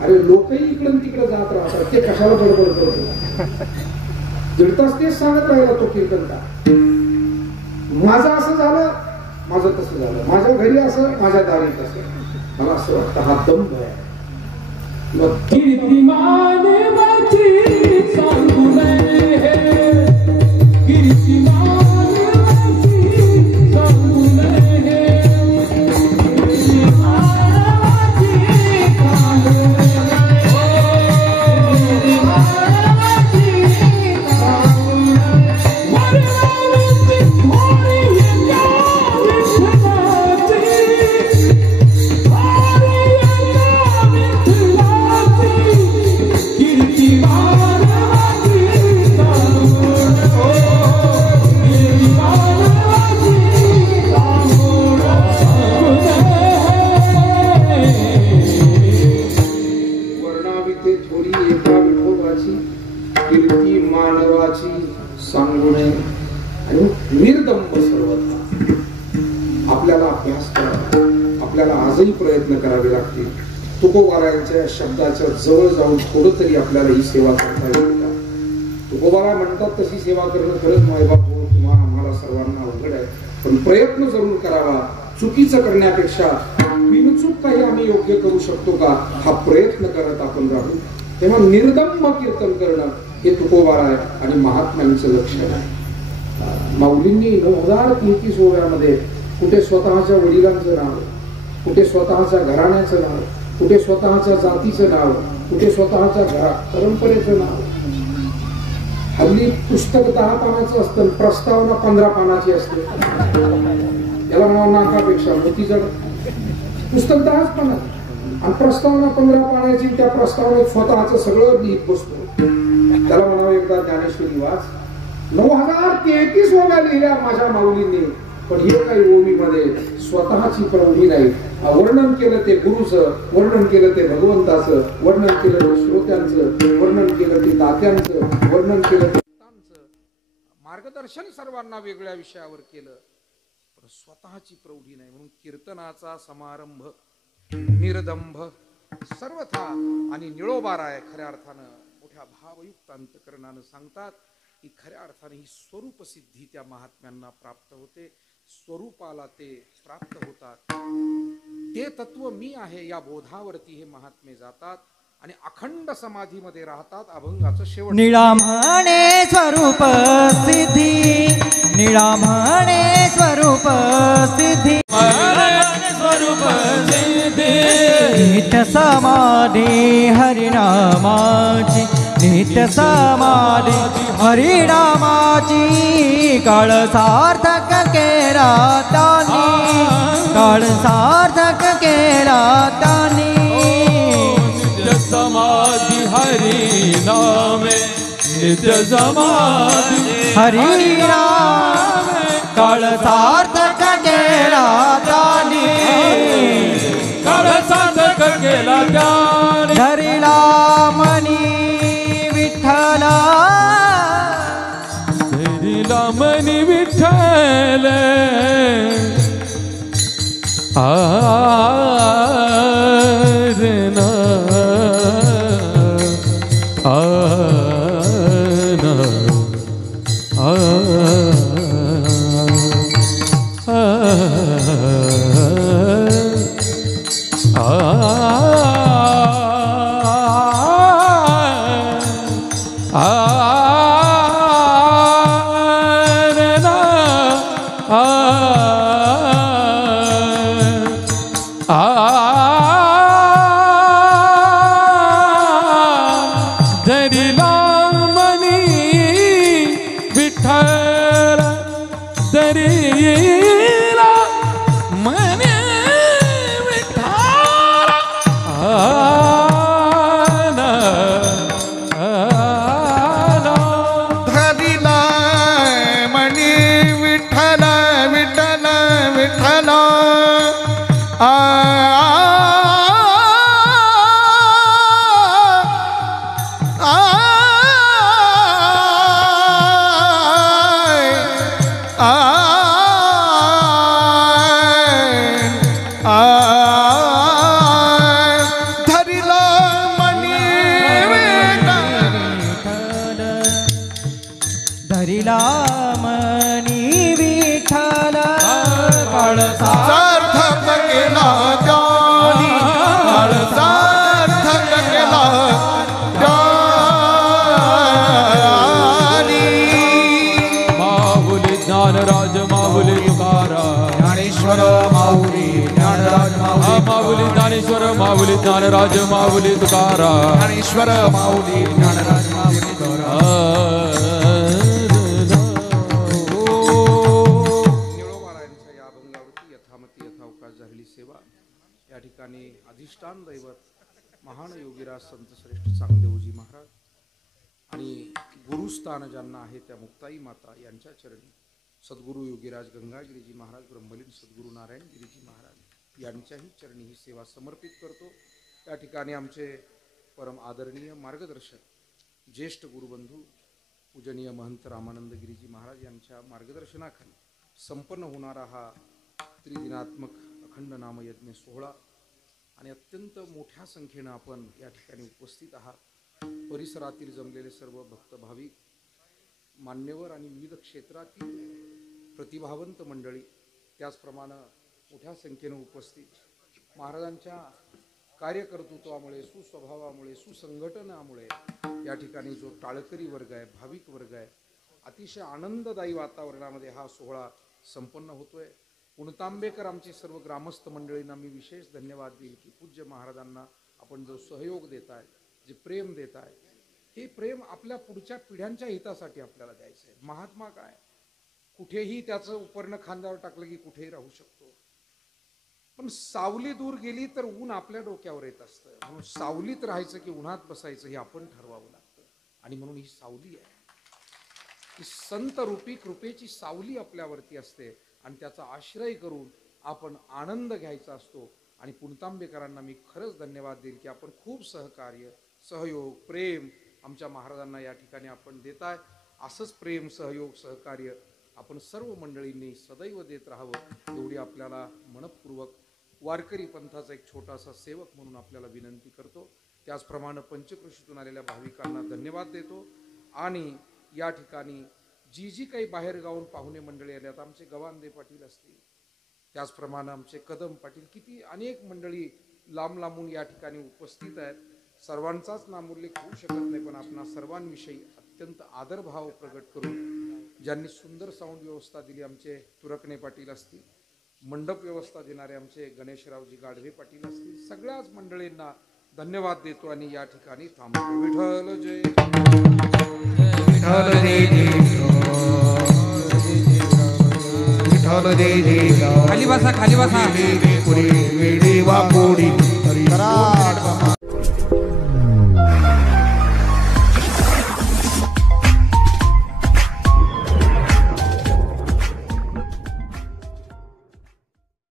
अरे लोकही इकडे तिकडे जात राहतात, ते कशाला बरोबर करतो? 1.5 तास तेच सांगत राहिला तो कीर्तनकार. माझं असं झालं, माझं तसं झालं, माझ्या घरी असं, माझ्या दारी तसं. मला असं वाटतं हा दंभ आहे. कीर्तिमान माझी सांगू नये हे, कीर्तिमान माझी सांगू नये हे, कीर्तिमान माझी सांगू नये, कीर्तिमान माझी सांगू नये. वरदानाची थोडी येत्या विठ्ठलाची, कीर्ती मानवाची सांगू नये. आणि निर्दंभ सर्वथा आपल्याला अभ्यास करावा, आपल्याला आजही प्रयत्न करावे लागतील. तुकोबारायांच्या शब्दाच्या जवळ जाऊन थोडं तरी आपल्याला ही सेवा करता येईल का? तुकोबारा म्हणतात तशी सेवा करणं खरंच मायबाप हो किंवा आम्हाला सर्वांना अवघड आहे, पण प्रयत्न जरूर करावा. चुकीचं करण्यापेक्षा बिनचूक काही आम्ही योग्य करू शकतो का, हा प्रयत्न करत आपण राहू. तेव्हा निर्दंभ कीर्तन करणं हे तुकोबारा आहे आणि महात्म्यांचं लक्षण आहे. माऊलींनी 9033 ओव्यामध्ये कुठे स्वतःच्या वडिलांचं नाव, कुठे स्वतःच्या घराण्याचं नाव, कुठे स्वतःच्या जातीचं नाव, कुठे स्वतःच्या परंपरेचं नाव. हल्ली पुस्तक 10 पानाचं असतं, प्रस्तावना 15 पानाची असते. याला नाव नाकापेक्षा मोती जड. पुस्तक 10 पानाचं आणि प्रस्तावना 15 पानाची. त्या प्रस्तावनेत स्वतःचं सगळं लिहित बसतो. त्याला म्हणावं एकदा ज्ञानेश्वरी वाच. 9033 ओव्या लिहिल्या माझ्या माऊलींनी, पण हे काही ओवीमध्ये स्वतःची प्रौढी नाही. वर्णन केलं ते गुरुचं, वर्णन केलं ते भगवंताचं, वर्णन केलं ते श्रोत्यांचं, वर्णन केलं ते दात्यांचं, वर्णन केलं ते मार्गदर्शन सर्वांना वेगळ्या विषयावर केलं, पण स्वतःची प्रौढी नाही. म्हणून कीर्तनाचा समारंभ निर्दंभ सर्वथा आणि निळोबाराय खऱ्या अर्थानं मोठ्या भावयुक्त अंतकरणानं सांगतात की खऱ्या अर्थाने ही स्वरूप सिद्धी त्या महात्म्यांना प्राप्त होते. स्वरूपाला ते प्राप्त होतात. ते तत्व मी आहे या बोधावरती हे महात्मे जातात आणि अखंड समाधीमध्ये राहतात. अभंगाचं शेवट. निळा म्हणे स्वरूप सिद्धी, निळा म्हणे स्वरूप सिद्धी, स्वरूप सिद्धी. नित्य समाधी हरिनामाची, नित्य समाधी हरिनामाची. काळ सार्थक केला त्यांनी, काळ सार्थक केला त्यांनी. नित्य समाधी हरी नामे, नित्य समाधी हरी नाम, काळ सार्थक केला त्यांनी. काळ सार्थक केला त्याने. धरिला मनी विठ्ठला, धरिला मनी विठ्ठल. रे ना विठ्ठल आ धरिला मनी विठ्ठल सार्थक केला त्यानी सार्थक केला त्यानी माऊली ज्ञानराज माऊली तुकाराम ज्ञानेश्वर माऊली ज्ञानराज माऊली ज्ञानेश्वर माऊली ज्ञानराज माऊली तुकाराम ज्ञानेश्वर माऊली ज्ञानराज माऊली निळोबारायांच्या या अभंगावरती यथामती यथावकाश झालेली सेवा या ठिकाणी अधिष्ठान दैवत महान योगीराज संत श्रेष्ठ चांगदेवजी महाराज आणि गुरुस्थान ज्यांना आहे त्या मुक्ताई माता यांच्या चरणी सद्गुरू योगीराज गंगागिरीजी महाराज ब्रह्मलीन सद्गुरू नारायणगिरीजी महाराज यांच्याही चरणी ही सेवा समर्पित करतो। या ठिकाणी आमचे परम आदरणीय मार्गदर्शक ज्येष्ठ गुरुबंधू पूजनीय महंत रामानंदगिरीजी महाराज यांच्या मार्गदर्शनाखाली संपन्न होणारा हा त्रिदिनात्मक अखंड नामयज्ञ सोहळा आणि अत्यंत मोठ्या संख्येनं आपण या ठिकाणी उपस्थित आहात। परिसरातील जमलेले सर्व भक्त भाविक मान्यवर आणि विविध क्षेत्रातील प्रतिभावंत मंडळी त्याचप्रमाणे मोठ्या संख्येनं उपस्थित महाराजांच्या कार्यकर्तृत्वामुळे सुस्वभावामुळे सुसंघटनामुळे या ठिकाणी जो टाळकरी वर्ग आहे भाविक वर्ग आहे अतिशय आनंददायी वातावरणामध्ये हा सोहळा संपन्न होतोय। पुणतांबेकर आमचे सर्व ग्रामस्थ मंडळींना मी विशेष धन्यवाद देईल की पूज्य महाराजांना आपण जो सहयोग देताय जे प्रेम देताय हे प्रेम आपल्या पुढच्या पिढ्यांच्या हितासाठी आपल्याला द्यायचं आहे। महात्मा काय कुठेही त्याचं उपरणं खांद्यावर टाकलं की कुठेही राहू शकतो पण सावली दूर गेली तर ऊन आपल्या डोक्यावर येत असतं म्हणून सावलीत राहायचं की उन्हात बसायचं हे आपण ठरवावं लागतं आणि म्हणून ही सावली आहे ही संत रूपी कृपेची सावली आपल्यावरती असते आणि त्याचा आश्रय करून आपण आनंद घ्यायचा असतो। आणि पुणतांबेकरांना मी खरंच धन्यवाद देईल की आपण खूप सहकार्य सहयोग प्रेम आमच्या महाराजांना या ठिकाणी आपण देताय। असंच प्रेम सहयोग सहकार्य आपण सर्व मंडळींनी सदैव देत राहावं एवढी आपल्याला मनपूर्वक वारकरी पंथाचा एक छोटासा सेवक म्हणून आपल्याला विनंती करतो। त्याचप्रमाणे पंचकृषीतून आलेल्या भाविकांना धन्यवाद देतो आणि या ठिकाणी जी जी काही बाहेर गावून पाहुणे मंडळी आल्यात आमचे गवांदे पाटील असतील त्याचप्रमाणे आमचे कदम पाटील किती अनेक मंडळी लांब लांबून या ठिकाणी उपस्थित आहेत। सर्वांचाच नामोल्लेख होऊ शकत नाही पण आपणा सर्वांविषयी अत्यंत आदरभाव प्रगट करून ज्यांनी सुंदर साऊंड व्यवस्था दिली आमचे तुरकणे पाटील असतील मंडप व्यवस्था देणारे आमचे गणेशरावजी गाढवे पाटील असतील सगळ्याच मंडळींना धन्यवाद देतो आणि या ठिकाणी थांबतो। विठ्ठल जय विठ्ठल खाली बसा वेडी वापोडी